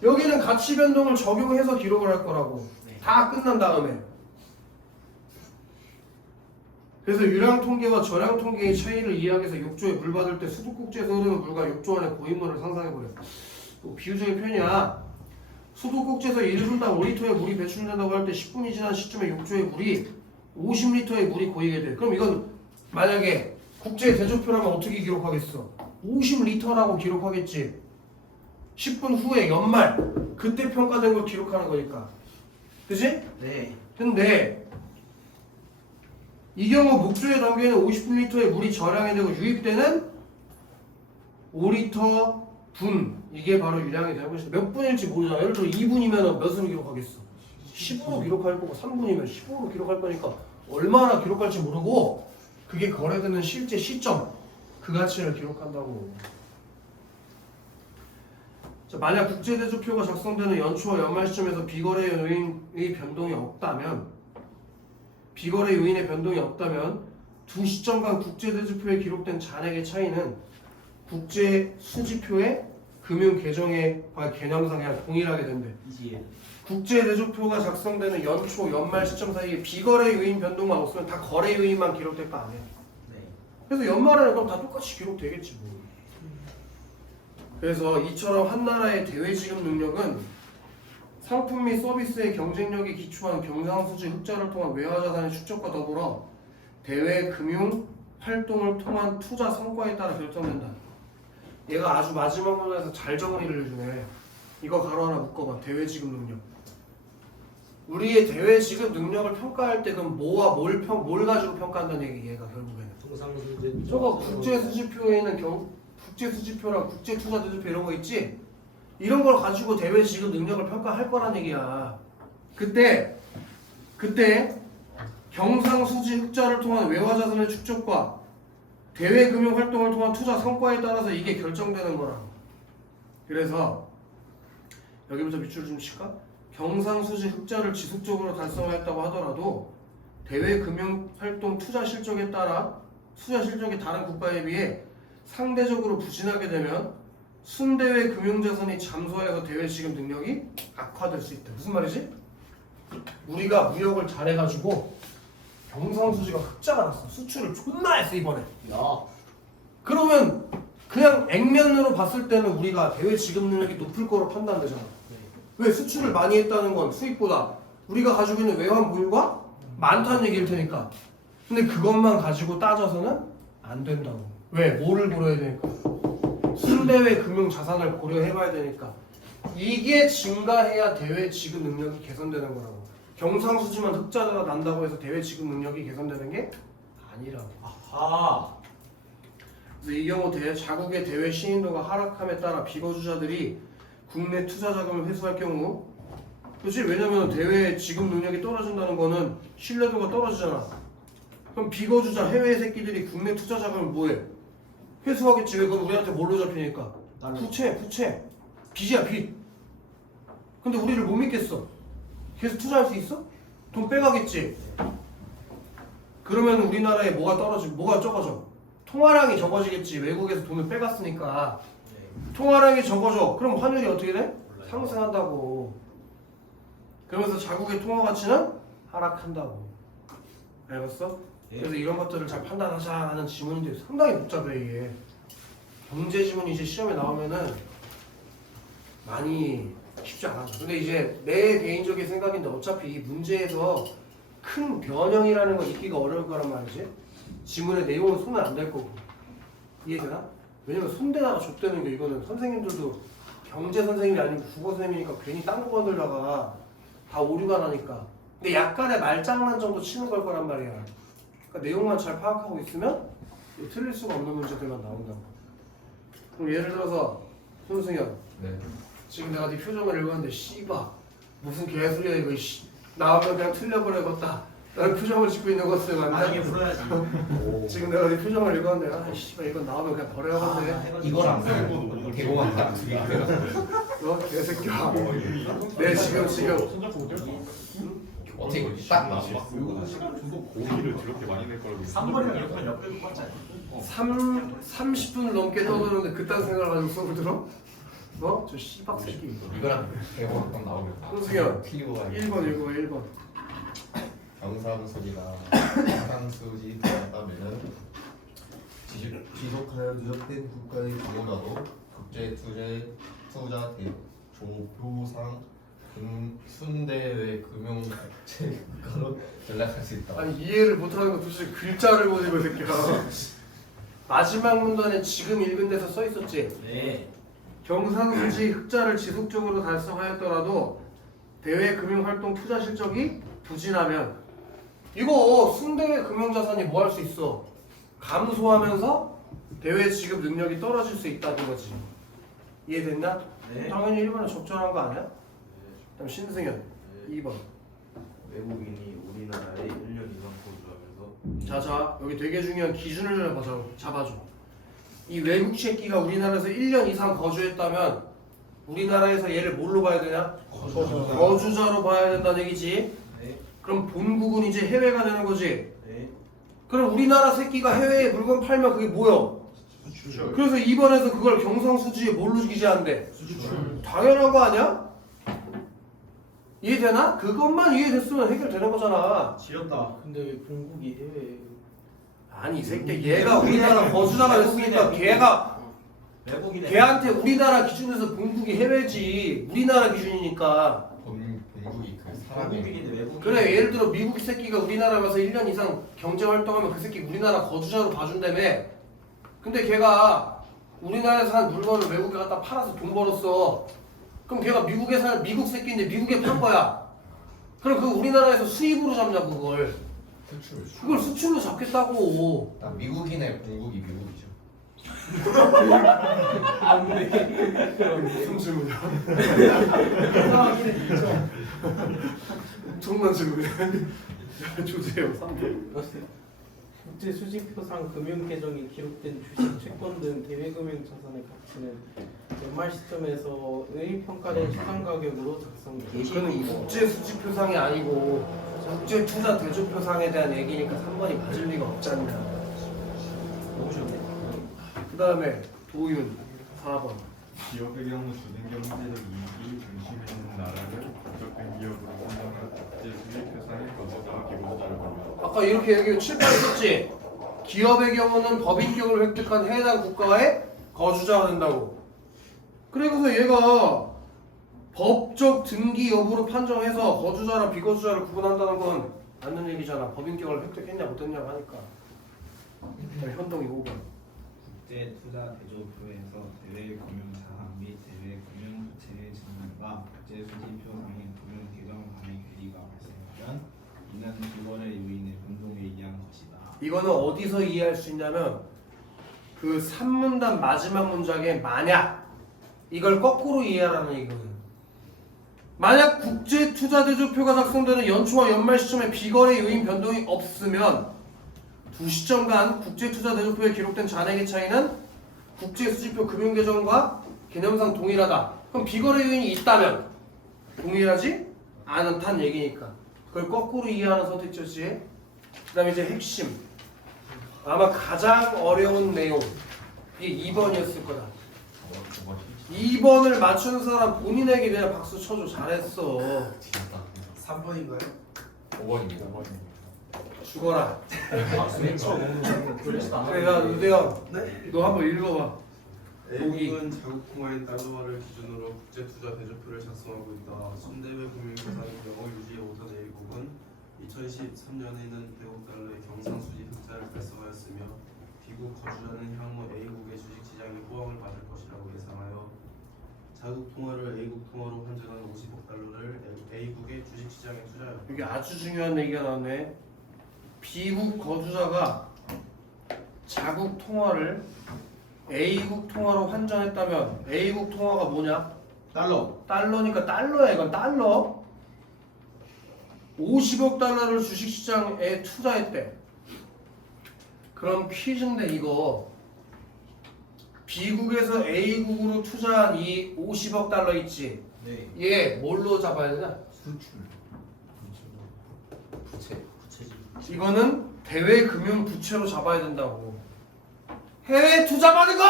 여기는 가치 변동을 적용해서 기록을 할 거라고. 다 끝난 다음에. 그래서 유량 통계와 저량 통계의 차이를 이해하기 위해서 욕조에 물 받을 때 수도꼭지에서 흐르는 물과 욕조 안에 고인물을 상상해보래. 또 비유적인 표현이야. 수도꼭지에서 1분당 5리터의 물이 배출된다고 할 때 10분이 지난 시점에 욕조에 물이 50리터의 물이 고이게 돼. 그럼 이건 만약에 국제 대조표라면 어떻게 기록하겠어? 50리터라고 기록하겠지. 10분 후에 연말 그때 평가된 걸 기록하는 거니까. 그치? 네. 근데 이 경우 목조에 담겨있는 50리터의 물이 절량이 되고 유입되는 5리터 분, 이게 바로 유량이 되는 것이다. 몇 분일지 모르잖아. 예를 들어 2분이면 몇으로 기록하겠어? 10으로 기록할 거고 3분이면 15로 기록할 거니까 얼마나 기록할지 모르고 그게 거래되는 실제 시점, 그 가치를 기록한다고. 자, 만약 국제대조표가 작성되는 연초와 연말 시점에서 비거래 요인의 변동이 없다면, 비거래 요인의 변동이 없다면 두 시점 간 국제대조표에 기록된 잔액의 차이는 국제 수지표의 금융 계정의 개념상 동일하게 된대. 이지혜. 국제대조표가 작성되는 연초, 연말 시점 사이에 비거래 요인 변동만 없으면 다 거래 요인만 기록될 거 아니야. 네. 그래서 연말에는 그럼 다 똑같이 기록되겠지 뭐. 그래서 이처럼 한 나라의 대외 지급 능력은 상품 및 서비스의 경쟁력에 기초한 경상수지 흑자를 통한 외화자산의 축적과 더불어 대외 금융 활동을 통한 투자 성과에 따라 결정된다. 얘가 아주 마지막 문장에서 잘 정리를 해주네. 이거 가로 하나 묶어봐. 대외 지급 능력. 우리의 대외 지급 능력을 평가할 때 그럼 뭐와 뭘 가지고 평가한다는 얘기. 얘가 결국에는 통상수지. 저거 국제수지표에는 국제수지표랑 국제투자대조표 이런 거 있지? 이런 걸 가지고 대외 지급 능력을 평가할 거란 얘기야. 그때 경상수지 흑자를 통한 외화자산의 축적과 대외 금융 활동을 통한 투자 성과에 따라서 이게 결정되는 거라고. 그래서 여기부터 밑줄 좀 칠까? 경상수지 흑자를 지속적으로 달성하였다고 하더라도 대외 금융 활동 투자 실적에 따라 투자 실적이 다른 국가에 비해 상대적으로 부진하게 되면 순대외 금융자산이 잠소해서 대외 지급 능력이 악화될 수 있다. 무슨 말이지? 우리가 무역을 잘해가지고 경상수지가 흑자가 났어. 수출을 존나 했어 이번에. 야. 그러면 그냥 액면으로 봤을 때는 우리가 대외 지급 능력이 높을 거로 판단되잖아. 왜? 수출을 많이 했다는 건 수입보다 우리가 가지고 있는 외환 보유가 많다는 얘기일 테니까. 근데 그것만 가지고 따져서는 안 된다고. 왜? 뭐를 고려해야 되니까? 순대외 금융 자산을 고려해봐야 되니까. 이게 증가해야 대외 지급 능력이 개선되는 거라고. 경상수지만 흑자가 난다고 해서 대외 지급 능력이 개선되는 게 아니라고. 아하. 그래서 이 경우 자국의 대외 신인도가 하락함에 따라 비거주자들이 국내 투자 자금을 회수할 경우, 그렇지? 왜냐면 대외 지급 능력이 떨어진다는 거는 신뢰도가 떨어지잖아. 그럼 비거주자 해외 새끼들이 국내 투자 자금을 뭐해? 회수하겠지. 왜? 그럼 우리한테 뭘로 잡히니까? 부채. 빚이야, 빚. 근데 우리를 못 믿겠어. 계속 투자할 수 있어? 돈 빼가겠지. 그러면 우리나라에 뭐가 적어져? 통화량이 적어지겠지. 외국에서 돈을 빼갔으니까. 통화량이 적어져. 그럼 환율이 어떻게 돼? 상승한다고. 그러면서 자국의 통화 가치는 하락한다고. 알겠어? 그래서 이런 것들을 잘 판단하자라는 지문인데 상당히 복잡해 이게. 경제 지문이 이제 시험에 나오면은 많이 쉽지 않아. 근데 이제 내 개인적인 생각인데 어차피 이 문제에서 큰 변형이라는 거 있기가 어려울 거란 말이지. 지문의 내용은 손은 안 댈 거고. 이해되나? 왜냐면 손대다가 족대는 게 이거는 선생님들도 경제 선생님이 아니고 국어 선생님이니까 괜히 딴 거 건들다가 다 오류가 나니까. 근데 약간의 말장난 정도 치는 걸 거란 말이야. 그러니까 내용만 잘 파악하고 있으면 틀릴 수가 없는 문제들만 나온다고. 그럼 예를 들어서 손승현, 네. 지금 내가 네 표정을 읽었는데 씨발 무슨 개소리야 이거 씨. 나오면 그냥 틀려버려야겠다 라는 표정을 짓고 있는 것을 나중에 만나. 풀어야지. 지금 내가 네 표정을 읽었는데 아 씨발 이건 나오면 그냥 버려야겠네. 이걸 안 풀고 개공한 다 두개 너 개새끼야. 내 지금 어떻게 딱 나와? 고기를 저렇게 많이 낼 거라고 3번이면 이렇게 몇 배도 컸잖아. 30분 넘게 떠드는데 그딴 생각을 가지고 수업을 들어? 너? 저 씨박 새끼. 이거랑 개공한 나오겠다. 손승현 필요가 1번 읽어 1번. 경상수지나 상수지 따르면 지속하여 누적된 국가의 규모나도 국제 투자 조표상 순대외 금융 국제 국가로 전락할 수 있다. 아니 이해를 못하는 거 도대체 글자를 못 읽어 이 새끼야. 마지막 문단에 지금 읽은 데서 써 있었지. 네. 경상수지 흑자를 지속적으로 달성하였더라도 대외 금융활동 투자 실적이 부진하면 이거 순대외 금융자산이 뭐 할 수 있어? 감소하면서 대외 지급 능력이 떨어질 수 있다는 거지. 이해됐나? 네. 당연히 1번은 적절한 거 아니야? 그다음 신승현 2번. 외국인이 우리나라에 1년 이상 거주하면서 자자 여기 되게 중요한 기준을 잡아줘. 이 외국 새끼가 우리나라에서 1년 이상 거주했다면 우리나라에서 얘를 뭘로 봐야 되냐? 거주자로 봐야 된다는 얘기지. 네. 그럼 본국은 이제 해외가 되는 거지. 네. 그럼 우리나라 새끼가 해외에 물건 팔면 그게 뭐야? 수출. 그래서 2번에서 그걸 경상수지에 뭘로 기재한대? 당연한 거 아니야? 이해되나? 그것만 이해됐으면 해결되는 거잖아. 지렸다. 근데 왜 본국이 해외? 아니 이 새끼 얘가 우리나라 거주자가 됐으니까 외국인의 걔한테 우리나라 기준에서 본국이 해외지. 우리나라 기준이니까. 본국이 그 사람이 외국인인데 외국인. 그래 예를 들어 미국 새끼가 우리나라 가서 1년 이상 경제 활동하면 그 새끼 우리나라 거주자로 봐준다며. 근데 걔가 우리나라에서 산 물건을 외국에 갖다 팔아서 돈 벌었어. 그럼 걔가 미국에 사는 미국 새끼인데 미국에 판 거야. 그럼 그 우리나라에서 수입으로 잡냐 그걸. 그걸 수출로 잡겠다고. 딱 미국인의 본국이 미국이죠. 무슨 질문이야? 엄청난 질문이야. 주세요 3번. 국제 수집표상 금융 계정이 기록된 주식, 채권 등 대외금융 자산의 가치는 연말 시점에서의 평가된 시장 가격으로 작성됩니다. 그거는 국제 수지표상이 아니고 국제 투자 대조표상에 대한 얘기니까 3번이 맞을 리가 없지 않냐. 너무 좋네. 그 다음에 도윤 4번. 기업의 경우 주된 경제적 이익이 중심에 있는 나라를 국적된 기업으로 판단한 국제 수익회사의 거주자와 비거주자를 보면 아까 이렇게 얘기해 7번에 썼지. 기업의 경우는 법인격을 획득한 해당 국가의 거주자가 된다고. 그리고서 얘가 법적 등기 여부로 판정해서 거주자랑 비거주자를 구분한다는 건 않는 얘기잖아. 법인격을 획득했냐 못했냐고 하니까. 현동이 5번. 국제 투자 대조표에서 대외 금융 자산 및 대외 금융 부채의 증가와 국제 수지표 상의 금융 계정 간의 괴리가 발생하면 이는 비거래 요인의 변동에 의한 것이다. 이거는 어디서 이해할 수 있냐면 그 3문단 마지막 문장에 만약 이걸 거꾸로 이해하라는 얘기거든. 만약 국제투자대조표가 작성되는 연초와 연말 시점에 비거래 요인 변동이 없으면 두 시점 간 국제투자대조표에 기록된 잔액의 차이는 국제수지표 금융계정과 개념상 동일하다. 그럼 비거래 요인이 있다면 동일하지 않다는 얘기니까 그걸 거꾸로 이해하는 선택지였지. 그 다음에 이제 핵심 아마 가장 어려운 내용 이게 2번이었을 거다. 2번을 맞추는 사람 본인에게 그냥 박수 쳐줘. 잘했어. 3번인가요? 5번입니다. 죽어라. 맨 처음 돌리지도 않아. 그래, 야 우대영 너 한번 읽어봐. A국은 자국 통화인 달러화를 기준으로 국제 투자 대조표를 작성하고 있다. 순대외 금융회사인 영어 유지에 오던 A국은 2013년에는 대국 달러의 경상수지 흑자를 달성하였으며 비국 거주자는 향후 A국의 주식시장에 호황을 받을 것이라고 예상하여 자국 통화를 A국 통화로 환전한 50억 달러를 A국의 주식시장에 투자하였다. 여기 아주 중요한 얘기가 나왔네. 비국 거주자가 자국 통화를 A국 통화로 환전했다면 A국 통화가 뭐냐? 달러니까 달러야. 이건 달러. 50억 달러를 주식시장에 투자했대. 그럼 퀴즈인데 이거 비국에서 A국으로 투자한 이 50억 달러 있지? 네. 얘 뭘로 잡아야 되냐? 수출. 부채. 부채지. 이거는 대외 금융 부채로 잡아야 된다고. 해외 투자 받은 거!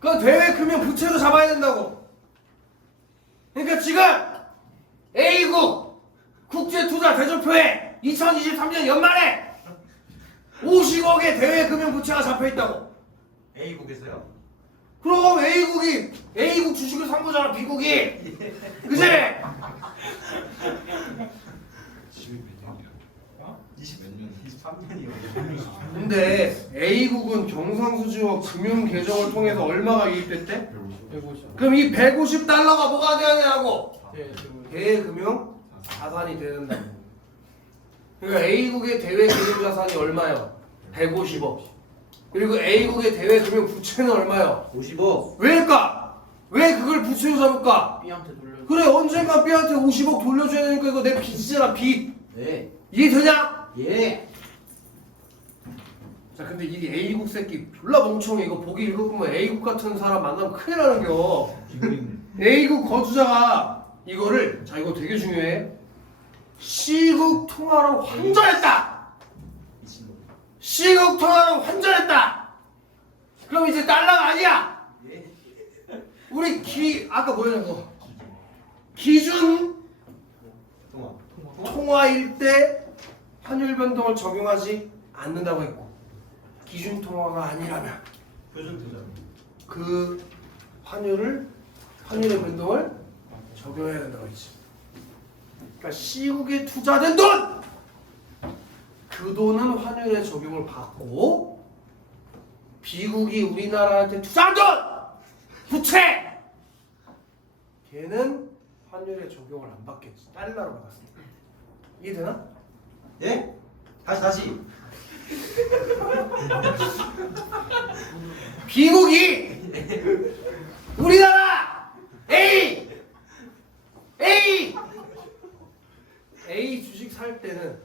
그건 대외 금융 부채로 잡아야 된다고. 그러니까 지금 A국 국제 투자 대조표에 2023년 연말에 50억의 대외 금융 부채가 잡혀 있다고. A국에서요? 그럼 A국 주식을 산 거잖아, B국이. 그지? 몇 년? 23년이요. 근데 A국은 경상수지와 금융계정을 통해서 얼마가 유입됐대? 150. 그럼 이 150달러가 뭐가 돼야 되냐고? 네, 지금 대금융 자산이 돼야 된다고. 그러니까 A국의 대외 금융 자산이 얼마요? 150억. 그리고 A국의 대외 금융 부채는 얼마요? 50억. 왜일까? 왜 그걸 부채로 잡을까? B한테 돌려. 그래, 언젠가 B한테 50억 돌려줘야 되니까 이거 내 빚이잖아, 빚. 네. 이해되냐? 예. 자, 근데 이 A국 새끼 졸라 멍청해. 이거 보기 읽어보면 A국 같은 사람 만나면 큰일 나는겨. A국 거주자가 이거를, 자, 이거 되게 중요해. C국 통화로 환전했다. 미친놈. C국 통화로 환전했다. 그럼 이제 달러가 아니야. 예. 우리 아까 뭐였냐고. 기준 통화일 때 환율 변동을 적용하지 않는다고 했고, 기준 통화가 아니라면 표준 투자. 그 환율의 변동을 적용해야 된다고 했지. 그러니까 C국에 투자된 돈! 그 돈은 환율에 적용을 받고, B국이 우리나라한테 투자한 돈! 부채! 걔는 환율에 적용을 안 받겠지. 달러로 받았으니까. 이해되나? 예? 다시. B국이 우리나라 A 주식 살 때는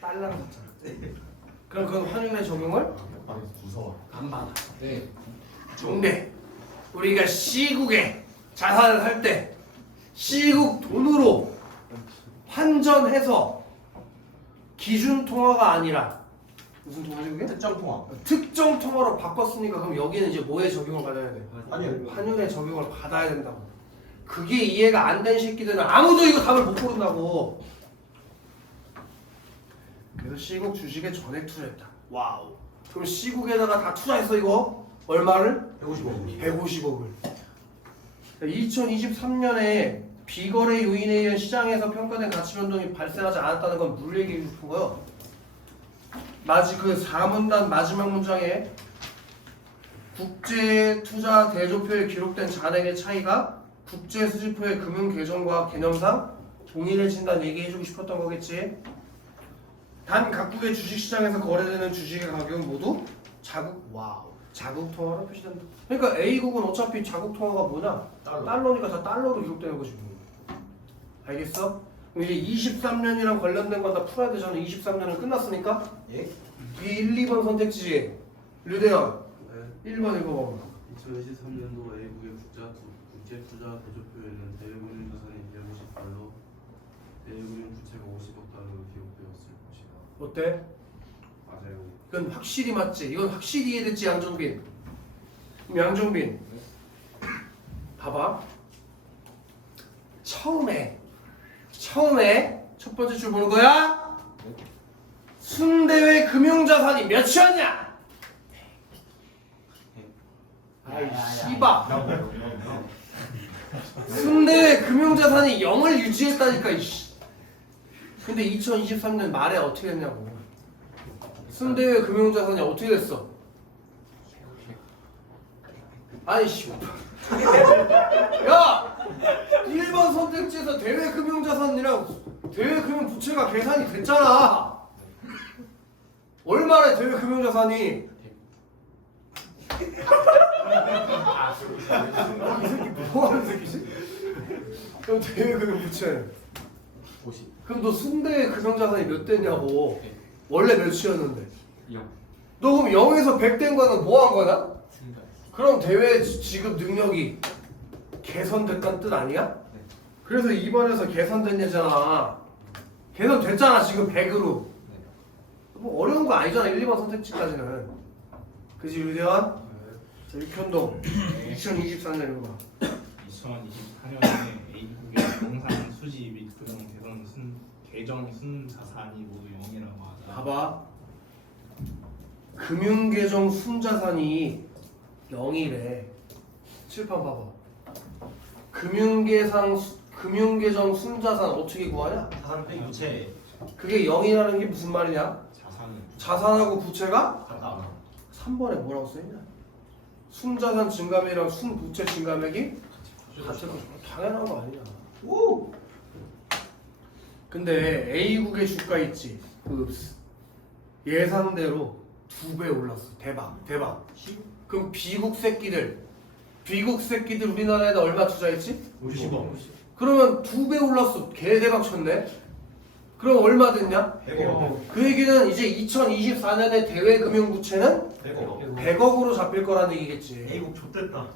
달러로 샀잖아. 그럼 그건 환율의 적용을 안 받아. 네. 근데 우리가 C국에 자산을 살 때 C국 돈으로 환전해서 기준 통화가 아니라 무슨 통화지 그게? 특정 통화. 특정 통화로 바꿨으니까 그럼 여기는 이제 뭐에 적용을 받아야 돼? 아니요. 환율에 적용을 받아야 된다고. 그게 이해가 안 된 새끼들은 아무도 이거 답을 못 고른다고. 그래서 C국 주식에 전액 투자했다. 와우. 그럼 C국에다가 다 투자했어 이거? 얼마를? 150억. 150억을. 2023년에 비거래 요인에 의한 시장에서 평가된 가치 변동이 발생하지 않았다는 건 뭘 얘기해 주는 거예요? 그 4문단 마지막 문장에 국제 투자 대조표에 기록된 잔액의 차이가 국제 수지표의 금융 계정과 개념상 동일해진다는 얘기해주고 싶었던 거겠지. 단 각국의 주식시장에서 거래되는 주식의 가격은 모두 자국 통화로 표시된다. 그러니까 A국은 어차피 자국 통화가 뭐냐? 달러니까 다 달러로 기록되는 거지. 알겠어? 그럼 이제 23년이랑 관련된 건 다 풀어야 되잖아. 23년은 끝났으니까. 예? 이게 1, 2번 선택지지. 류대현 네. 1번 읽어봐. 2023년도 A국의 국제 투자 대조표에는 대외금융자산이 250달러, 대외금융 부채가 50억 달러로 기록되었을 것이다. 어때? 맞아요. 이건 확실히 맞지? 이건 확실히 이해됐지 양정빈? 그럼 양정빈 봐봐. 처음에 첫 번째 줄 보는 거야? 순대외 금융자산이 몇이었냐? 아이 씨바. 순대외 금융자산이 0을 유지했다니까 이씨. 근데 2023년 말에 어떻게 됐냐고. 순대외 금융자산이 어떻게 됐어? 아이씨. 야! 1번 선택지에서 대외금융자산이랑 대외금융부채가 계산이 됐잖아. 얼마나 대외금융자산이? 이 새끼 뭐하는 새끼지? 그럼 대외금융부채. 그럼 너 순대외 금융자산이 몇 대냐고. 원래 몇이었는데? 0. 너 그럼 0에서 100 된 거는 뭐 한 거야? 그럼 대외 지급 능력이 개선됐다는 뜻 아니야? 그래서 2번에서 개선된 예잖아. 개선됐잖아 지금 100으로. 뭐 어려운 거 아니잖아 1, 2번 선택지까지는. 그지 유대환? 자 육현동 2024년 읽어봐. 2024년에 A국의 정상 수지 및 금융 계정 순자산이 모두 0이라고 하자. 봐봐. 금융계정 순자산이 0이래. 칠판 봐봐. 금융계정 순자산 어떻게 구하냐? 자산 빼기 부채. 그게 0이라는 게 무슨 말이냐? 자산하고 부채가 같다. 3번에 뭐라고 써있냐? 순자산 증감액이랑 순부채 증감액이 같은 거 당연한 거 아니냐? 오! 근데 A국의 주가 있지. 그 예상대로 2배 올랐어. 대박. 그럼 B국 새끼들 우리나라에다 얼마 투자했지? 50억. 그러면 2배 올랐어. 개 대박 쳤네. 그럼 얼마 됐냐? 100억. 그 얘기는 이제 2024년에 대외금융부채는 100억. 100억으로 잡힐 거라는 얘기겠지. A국 좆됐다.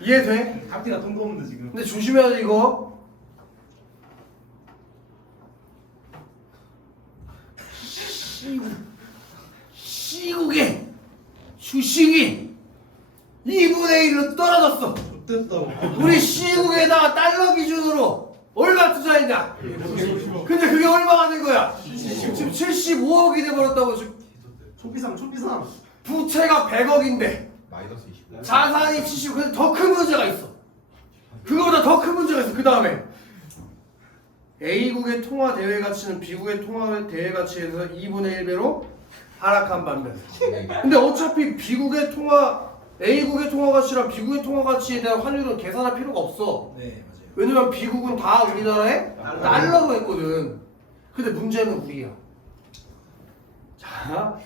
이해돼? 카피가 통도 없는데 지금. 근데 조심해야 돼 이거. 시국의 주식이 2분의 1로 떨어졌어. 좆됐다. 우리 시국에다가 달러 기준으로 얼마 투자했냐? 근데 그게 얼마가 된 거야? 지금 75억이 돼버렸다고. 지금 초비상. 부채가 100억인데 마이너스 25. 자산이 70. 근데 더 큰 문제가 있어. 그거보다 더 큰 문제가 있어. 그 다음에 A국의 통화 대외 가치는 B국의 통화 대외 가치에서 2분의 1배로 하락한 반면. 근데 어차피 A국의 통화 가치랑 B국의 통화 가치에 대한 환율은 계산할 필요가 없어. 네 맞아요. 왜냐면 B국은 다 우리나라에 달러로 했거든. 근데 문제는 우리야. 자,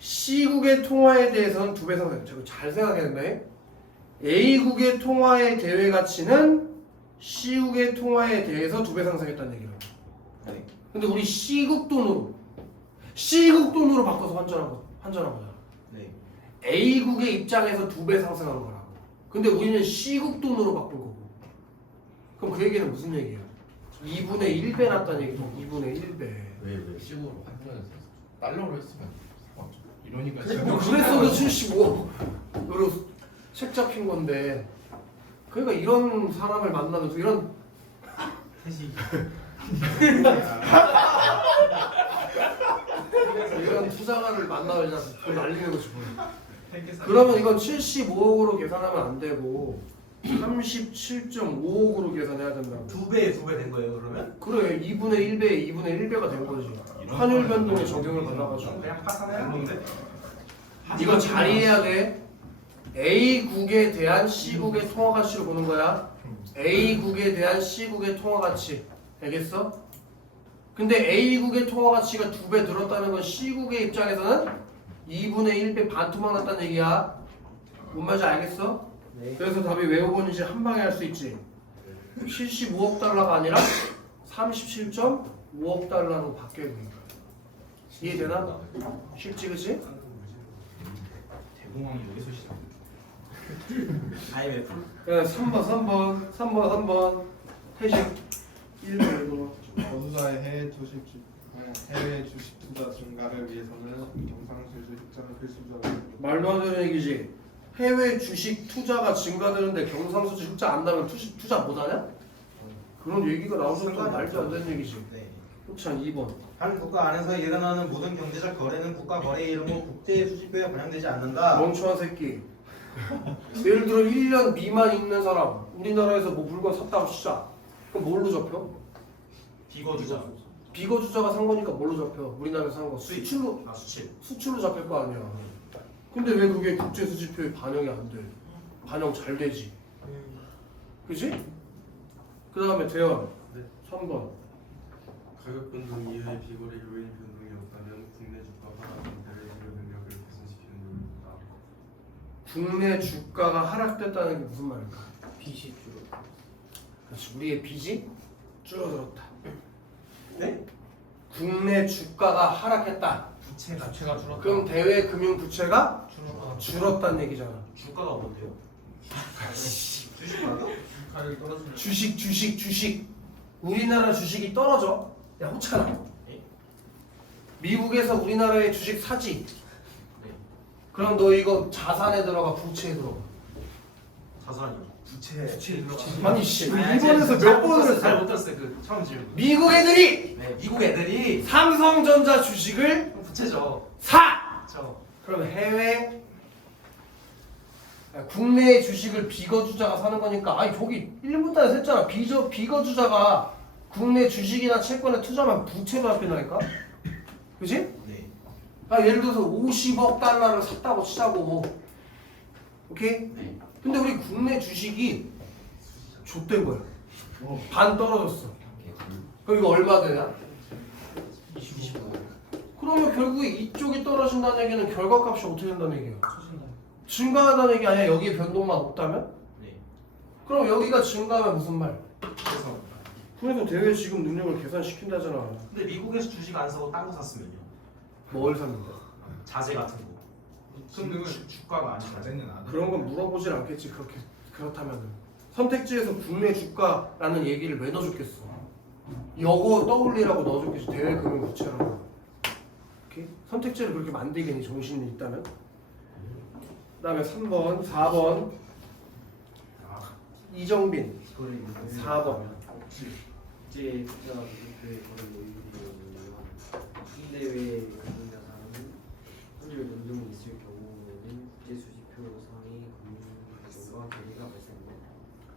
C국의 통화에 대해서는 2배 상승. 잘 생각해야 된다. A국의 통화의 대외 가치는 C국의 통화에 대해서 2배 상승했다는 얘기야. 네. 근데 우리 C국 돈으로 바꿔서 환전한 거잖아. 네. A국의 입장에서 2배 상승한 거라고. 근데 우리는 C국 돈으로 바꾼 거고. 그럼 그 얘기는 무슨 얘기야? 2분의 1배 났다는 얘기죠. 2분의 1배. 왜 식으로 환전해서 달러로 했으면 상관없죠. 이러니까 그랬어도 75으로 책 잡힌 건데. 그러니까 이런 사람을 만나면서 이런 투자가를 만나면서 돈 날리는 거지. 그러면 이건 75억으로 계산하면 안 되고 37.5억으로 계산해야 된다고. 두 배 된 거예요 그러면? 그래 2분의 1배에 2분의 1배가 된 거지. 환율 변동에 적용을 받아가지고. 그냥 파산해야 되는데. 이거 잘 이해해야 돼. A국에 대한 C국의 통화가치로 보는 거야. A국에 대한 C국의 통화가치. 알겠어? 근데 A국의 통화가치가 2배 늘었다는 건 C국의 입장에서는 2분의 1배 반토막 났다는 얘기야. 뭔 말인지 알겠어? 네. 그래서 답이 왜 5번인지 한 방에 할 수 있지. 75억 달러가 아니라 37.5억 달러로 바뀌어야 되니까. 이해되나? 쉽지 그치? 대공황이 여기서 시작. IMF. 그냥 3번 태식 1번 거주자의 해외 주식 투자 증가를 위해서는 경상수지 흑자는 필수적으로 말도 안 되는 얘기지. 해외 주식 투자가 증가되는데 경상수지 흑자 안 나면 투자 못하냐? 그런 얘기가 나오는 건 말도 안 되는 얘기지. 네. 그렇지 2번. 한 국가 안에서 일어나는 모든 경제적 거래는 국가 거래 이름으로 국제 수집표에 반영되지 않는다. 멍청한 새끼. 예를 들어 1년 미만 있는 사람 우리나라에서 뭐 물건 샀다고 치자. 그럼 뭘로 접혀? 비거주자. 비거주자가 산 거니까 뭘로 접혀? 우리나라에서 산 거. 수입. 수출로 수출. 수출로 잡힐 거 아니야. 근데 왜 그게 국제 수지표에 반영이 안 돼? 반영 잘 되지. 그지? 그 다음에 대원. 네. 3번. 가격 변동 이외의 비거래 요인 변동이 없다면 국내 주가 하락은 대외 구매 능력을 개선시키는 요인이다. 국내 주가가 하락됐다는 게 무슨 말일까? 빚이 줄어. 그렇지. 우리의 빚이 줄어들었다. 네? 국내 주가가 하락했다. 부채가 줄었다. 그럼 대외 금융 부채가 줄었다. 줄었다는 얘기잖아. 주가가 뭔데요? 주식 가격? 가격이 떨어지는. 주식. 우리나라 주식이 떨어져. 야 호찬아. 네? 미국에서 우리나라의 주식 사지. 네. 그럼 너 이거 자산에 들어가 부채에 들어가. 자산이요. 부채. 아니 씨 일본에서 몇 번을 했어. 잘못 들었어요. 그 처음 질문. 미국 애들이 네. 미국 애들이 삼성전자 주식을 부채죠. 사. 저. 그럼 국내의 주식을 비거주자가 사는 거니까 아니 저기 1분단에서 했잖아. 비거주자가 국내 주식이나 채권에 투자하면 부채로 잡힌다니까. 그지? 네. 아, 예를 들어서 50억 달러를 샀다고 치자고 뭐. 오케이? 네. 근데 우리 국내 주식이 좆된 거야. 반 떨어졌어. 그럼 이거 얼마 되냐? 25. 그러면 결국에 이쪽이 떨어진다는 얘기는 결과값이 어떻게 된다는 얘기야? 증가하다는 얘기 아니야? 여기에 변동만 없다면? 네. 그럼 여기가 증가하면 무슨 말? 그래서. 그래서 대외 지급 능력을 계산시킨다잖아. 근데 미국에서 주식 안 사고 딴 거 샀으면요? 뭘 샀는데? 자재 같은 거. 그럼 주가가 아니잖아요. 자재는 안 그런 건 물어보질 않겠지. 그렇다면은 선택지에서 국내 주가라는 얘기를 왜 넣어줬겠어? 여거 떠올리라고 넣어줬겠지. 대외 금융 부채라고. 오케이? 선택지를 그렇게 만들겠니? 정신이 있다면? 그다음에 3번, 4번 이정빈 4번. 국제 투자 수집표의 거래 요인이면 국내외 금융자산은 환율 변동이 있을 경우에는 국제 수집표상의 금융과 괴리가 발생됩니다.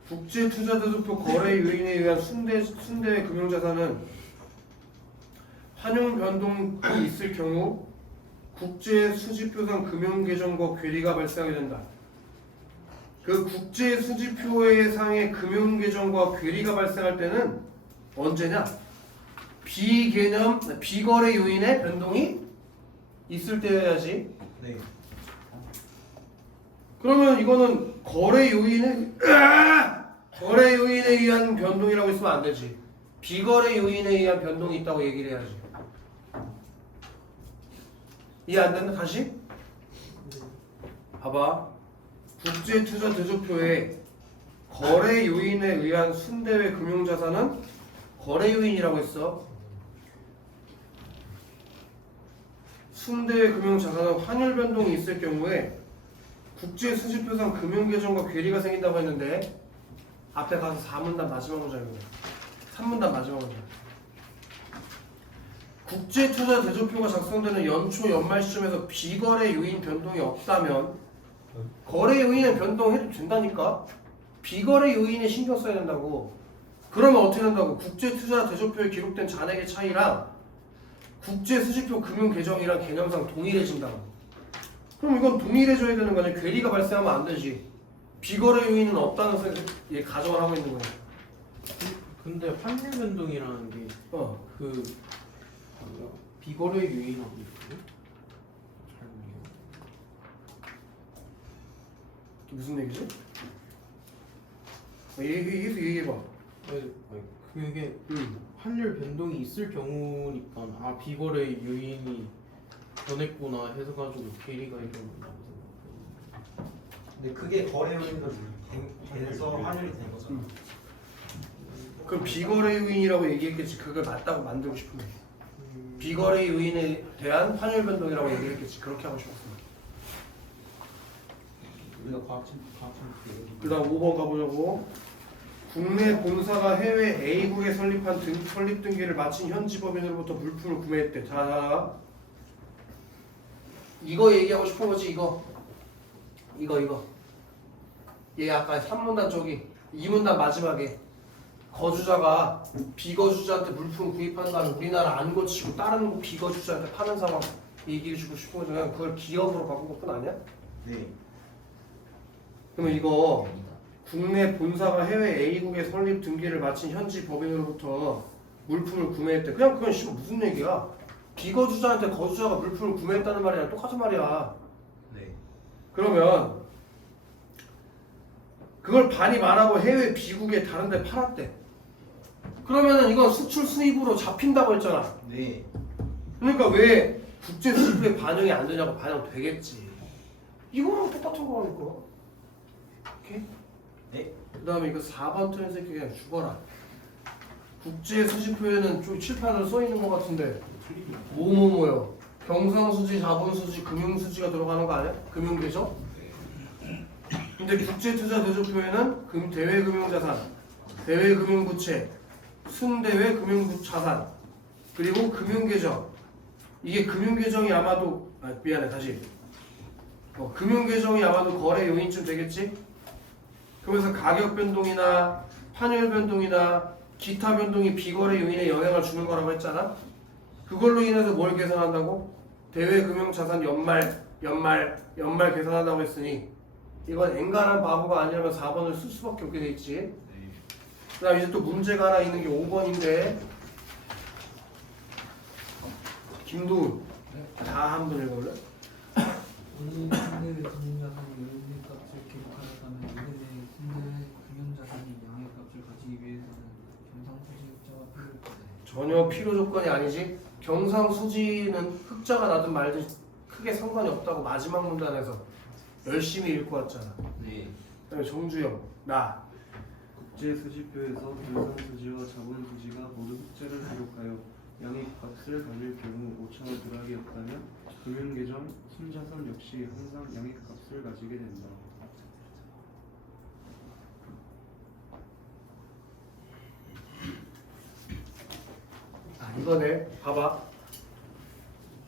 국제 투자 대조표 거래 요인에 의한 순대 금융자산은 환율 변동이 있을 경우 국제 수지표상 금융 계정과 괴리가 발생하게 된다. 그 국제 수지표의 상의 금융 계정과 괴리가 발생할 때는 언제냐? 비거래 요인의 변동이 있을 때여야지. 네. 그러면 이거는 거래 요인에 의한 변동이라고 했으면 안 되지. 비거래 요인에 의한 변동이 있다고 얘기를 해야지. 이해 안 된다? 다시? 봐봐. 국제 투자 대조표에 거래 요인에 의한 순대외 금융자산은 거래 요인이라고 했어. 순대외 금융자산은 환율 변동이 있을 경우에 국제 수지표상 금융계정과 괴리가 생긴다고 했는데 앞에 가서 4문단 마지막 문장이고 3문단 마지막 문장. 국제투자 대조표가 작성되는 연초 연말 시점에서 비거래 요인 변동이 없다면 거래 요인은 변동해도 된다니까. 비거래 요인에 신경 써야 된다고. 그러면 어떻게 된다고? 국제투자 대조표에 기록된 잔액의 차이랑 국제수지표 금융계정이랑 개념상 동일해진다고. 그럼 이건 동일해져야 되는 거 아니야? 괴리가 발생하면 안 되지. 비거래 요인은 없다는 소리 가정을 하고 있는 거야. 근데 환율 변동이라는 게 그 비거래 유인하고 있거든? 잘 모르겠네. 무슨 얘기지? 얘기해봐. 그게 환율 변동이 있을 경우니까 아 비거래 유인이 변했구나 해서가지고 괴리가 일어난다고 생각해요. 근데 그게 거래 요인으로 돼서 환율이 된 거잖아. 그럼 비거래 요인이라고 얘기했겠지. 그걸 맞다고 만들고 싶은 거야. 비거래 요인에 대한 환율 변동이라고 얘기했겠지. 그렇게 하고 싶었어. 우리가 과학팀 그 다음 5번 가보자고. 국내 본사가 해외 A국에 설립한 설립 등기를 마친 현지 법인으로부터 물품을 구매했대. 자, 이거 얘기하고 싶은 거지. 이거. 얘 아까 3문단 쪽이 2문단 마지막에 거주자가 비거주자한테 물품 구입한 다음에 우리나라 안 고치고 다른 비거주자한테 파는 상황 얘기해 주고 싶은 거지. 그냥 그걸 기업으로 바꾼 것뿐 아니야? 네. 그러면 이거 국내 본사가 해외 A국에 설립 등기를 마친 현지 법인으로부터 물품을 구매했대. 그냥 그건 무슨 얘기야? 비거주자한테 거주자가 물품을 구매했다는 말이랑 똑같은 말이야. 네. 그러면 그걸 반입 안 하고 해외 B국에 다른 데 팔았대. 그러면은 이건 수출 수입으로 잡힌다고 했잖아. 네. 그러니까 왜 국제 수입에 반영이 안 되냐고. 반영되겠지. 이거랑 똑같은 거라니까. 오케이? 네. 그 다음에 이거 4번 틀린 새끼 그냥 죽어라. 국제 수지표에는 좀 칠판으로 써 있는 것 같은데 뭐요? 경상수지, 자본수지, 금융수지가 들어가는 거 아니야? 금융계정? 근데 국제투자대조표에는 대외금융자산, 대외금융부채, 순대외 금융자산, 그리고 금융계정. 이게 금융계정이 아마도 미안해 다시. 금융계정이 아마도 거래 요인쯤 되겠지? 그러면서 가격 변동이나 환율 변동이나 기타 변동이 비거래 요인에 영향을 주는 거라고 했잖아. 그걸로 인해서 뭘 계산한다고? 대외금융자산 연말 계산한다고 했으니 이건 앵간한 바보가 아니라면 4번을 쓸 수밖에 없게 돼 있지. 그 다음 이제 또 문제가 하나 있는 게 5번인데 김도훈 다 한 번 읽어볼래? 순대의 금융자산이 연회값을 기록하였다면 이들의 순대의 금융자산이 양회값을 가지기 위해서는 경상수지 흑자가 필요하다. 전혀 필요 조건이 아니지. 경상수지는 흑자가 나든 말든 크게 상관이 없다고 마지막 문단에서 열심히 읽고 왔잖아. 네. 그다음에 정주영 나 국제수지표에서 경상수지와 자본수지가 모두 흑자를 기록하여 양액값을 가질 경우 5천원 불합이 없다면 금융계정 순자산 역시 항상 양액값을 가지게 된다. 이거네. 봐봐.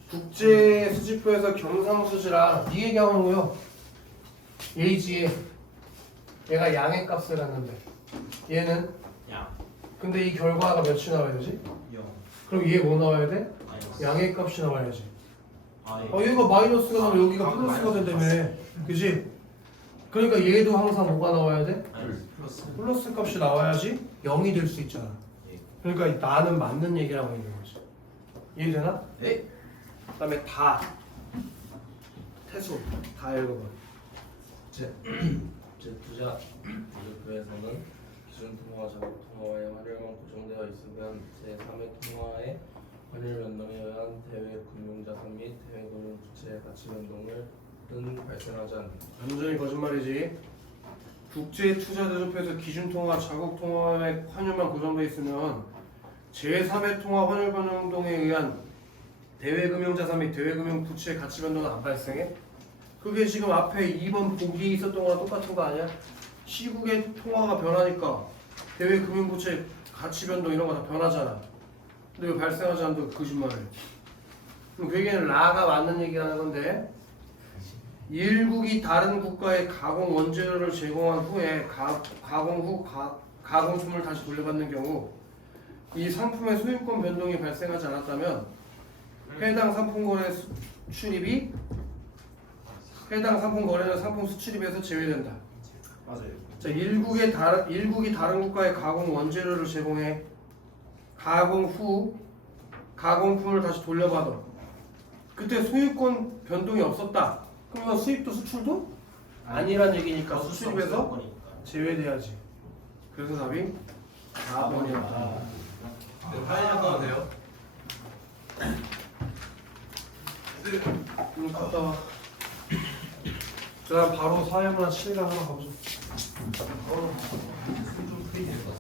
국제 수지표에서 경상수지랑 네 얘기하는 거요. 예지에 얘가 양의 값을 갖는데 얘는 양. 근데 이 결과가 몇이 나와야 되지? 0. 그럼 얘 뭐 나와야 돼? 마이너스. 양의 값이 나와야지. 아, 예. 얘가 마이너스가 나오면 여기가 아, 플러스가 마이너스. 된다며. 그지? 그러니까 얘도 항상 뭐가 나와야 돼? 마이너스 플러스. 플러스 값이 나와야지 0이 될 수 있잖아. 예. 그러니까 나는 맞는 얘기라고 있는 거지. 이해되나? 네. 그 다음에 다 태수 다 읽어봐. 투자 대조표에서는 기준 통화, 자국 통화의 환율만 고정되어 있으면 제3의 통화의 환율 변동에 의한 대외 금융자산 및 대외 금융 부채의 가치 변동은 발생하지 않는다. 완전히 거짓말이지. 국제 투자 대조표에서 기준 통화, 자국 통화의 환율만 고정되어 있으면 제3의 통화 환율 변동에 의한 대외 금융 자산 및 대외 금융 부채의 가치 변동은 안 발생해? 그게 지금 앞에 2번 보기에 있었던 거랑 똑같은 거 아니야? 시국의 통화가 변하니까 대외 금융 부채 가치 변동 이런 거 다 변하잖아. 근데 왜 발생하지 않는다고 거짓말해? 그럼 그 얘기는 라가 맞는 얘기라는 건데 일국이 다른 국가에 가공 원재료를 제공한 후에 가공 후 가공품을 다시 돌려받는 경우 이 상품의 소유권 변동이 발생하지 않았다면 해당 상품 거래 수출입이 해당 상품 거래는 상품 수출입에서 제외된다. 맞아요. 자, 일국이 다른 국가에 가공 원재료를 제공해 가공 후 가공품을 다시 돌려받아. 그때 소유권 변동이 없었다. 그러면 수입도 수출도 아니란 얘기니까 수출입에서 제외돼야지. 그래서 답이 4번이었다. 사회적 가도 돼요? 갔다 와. 자, 바로 사회문화 7강 하나 가보자.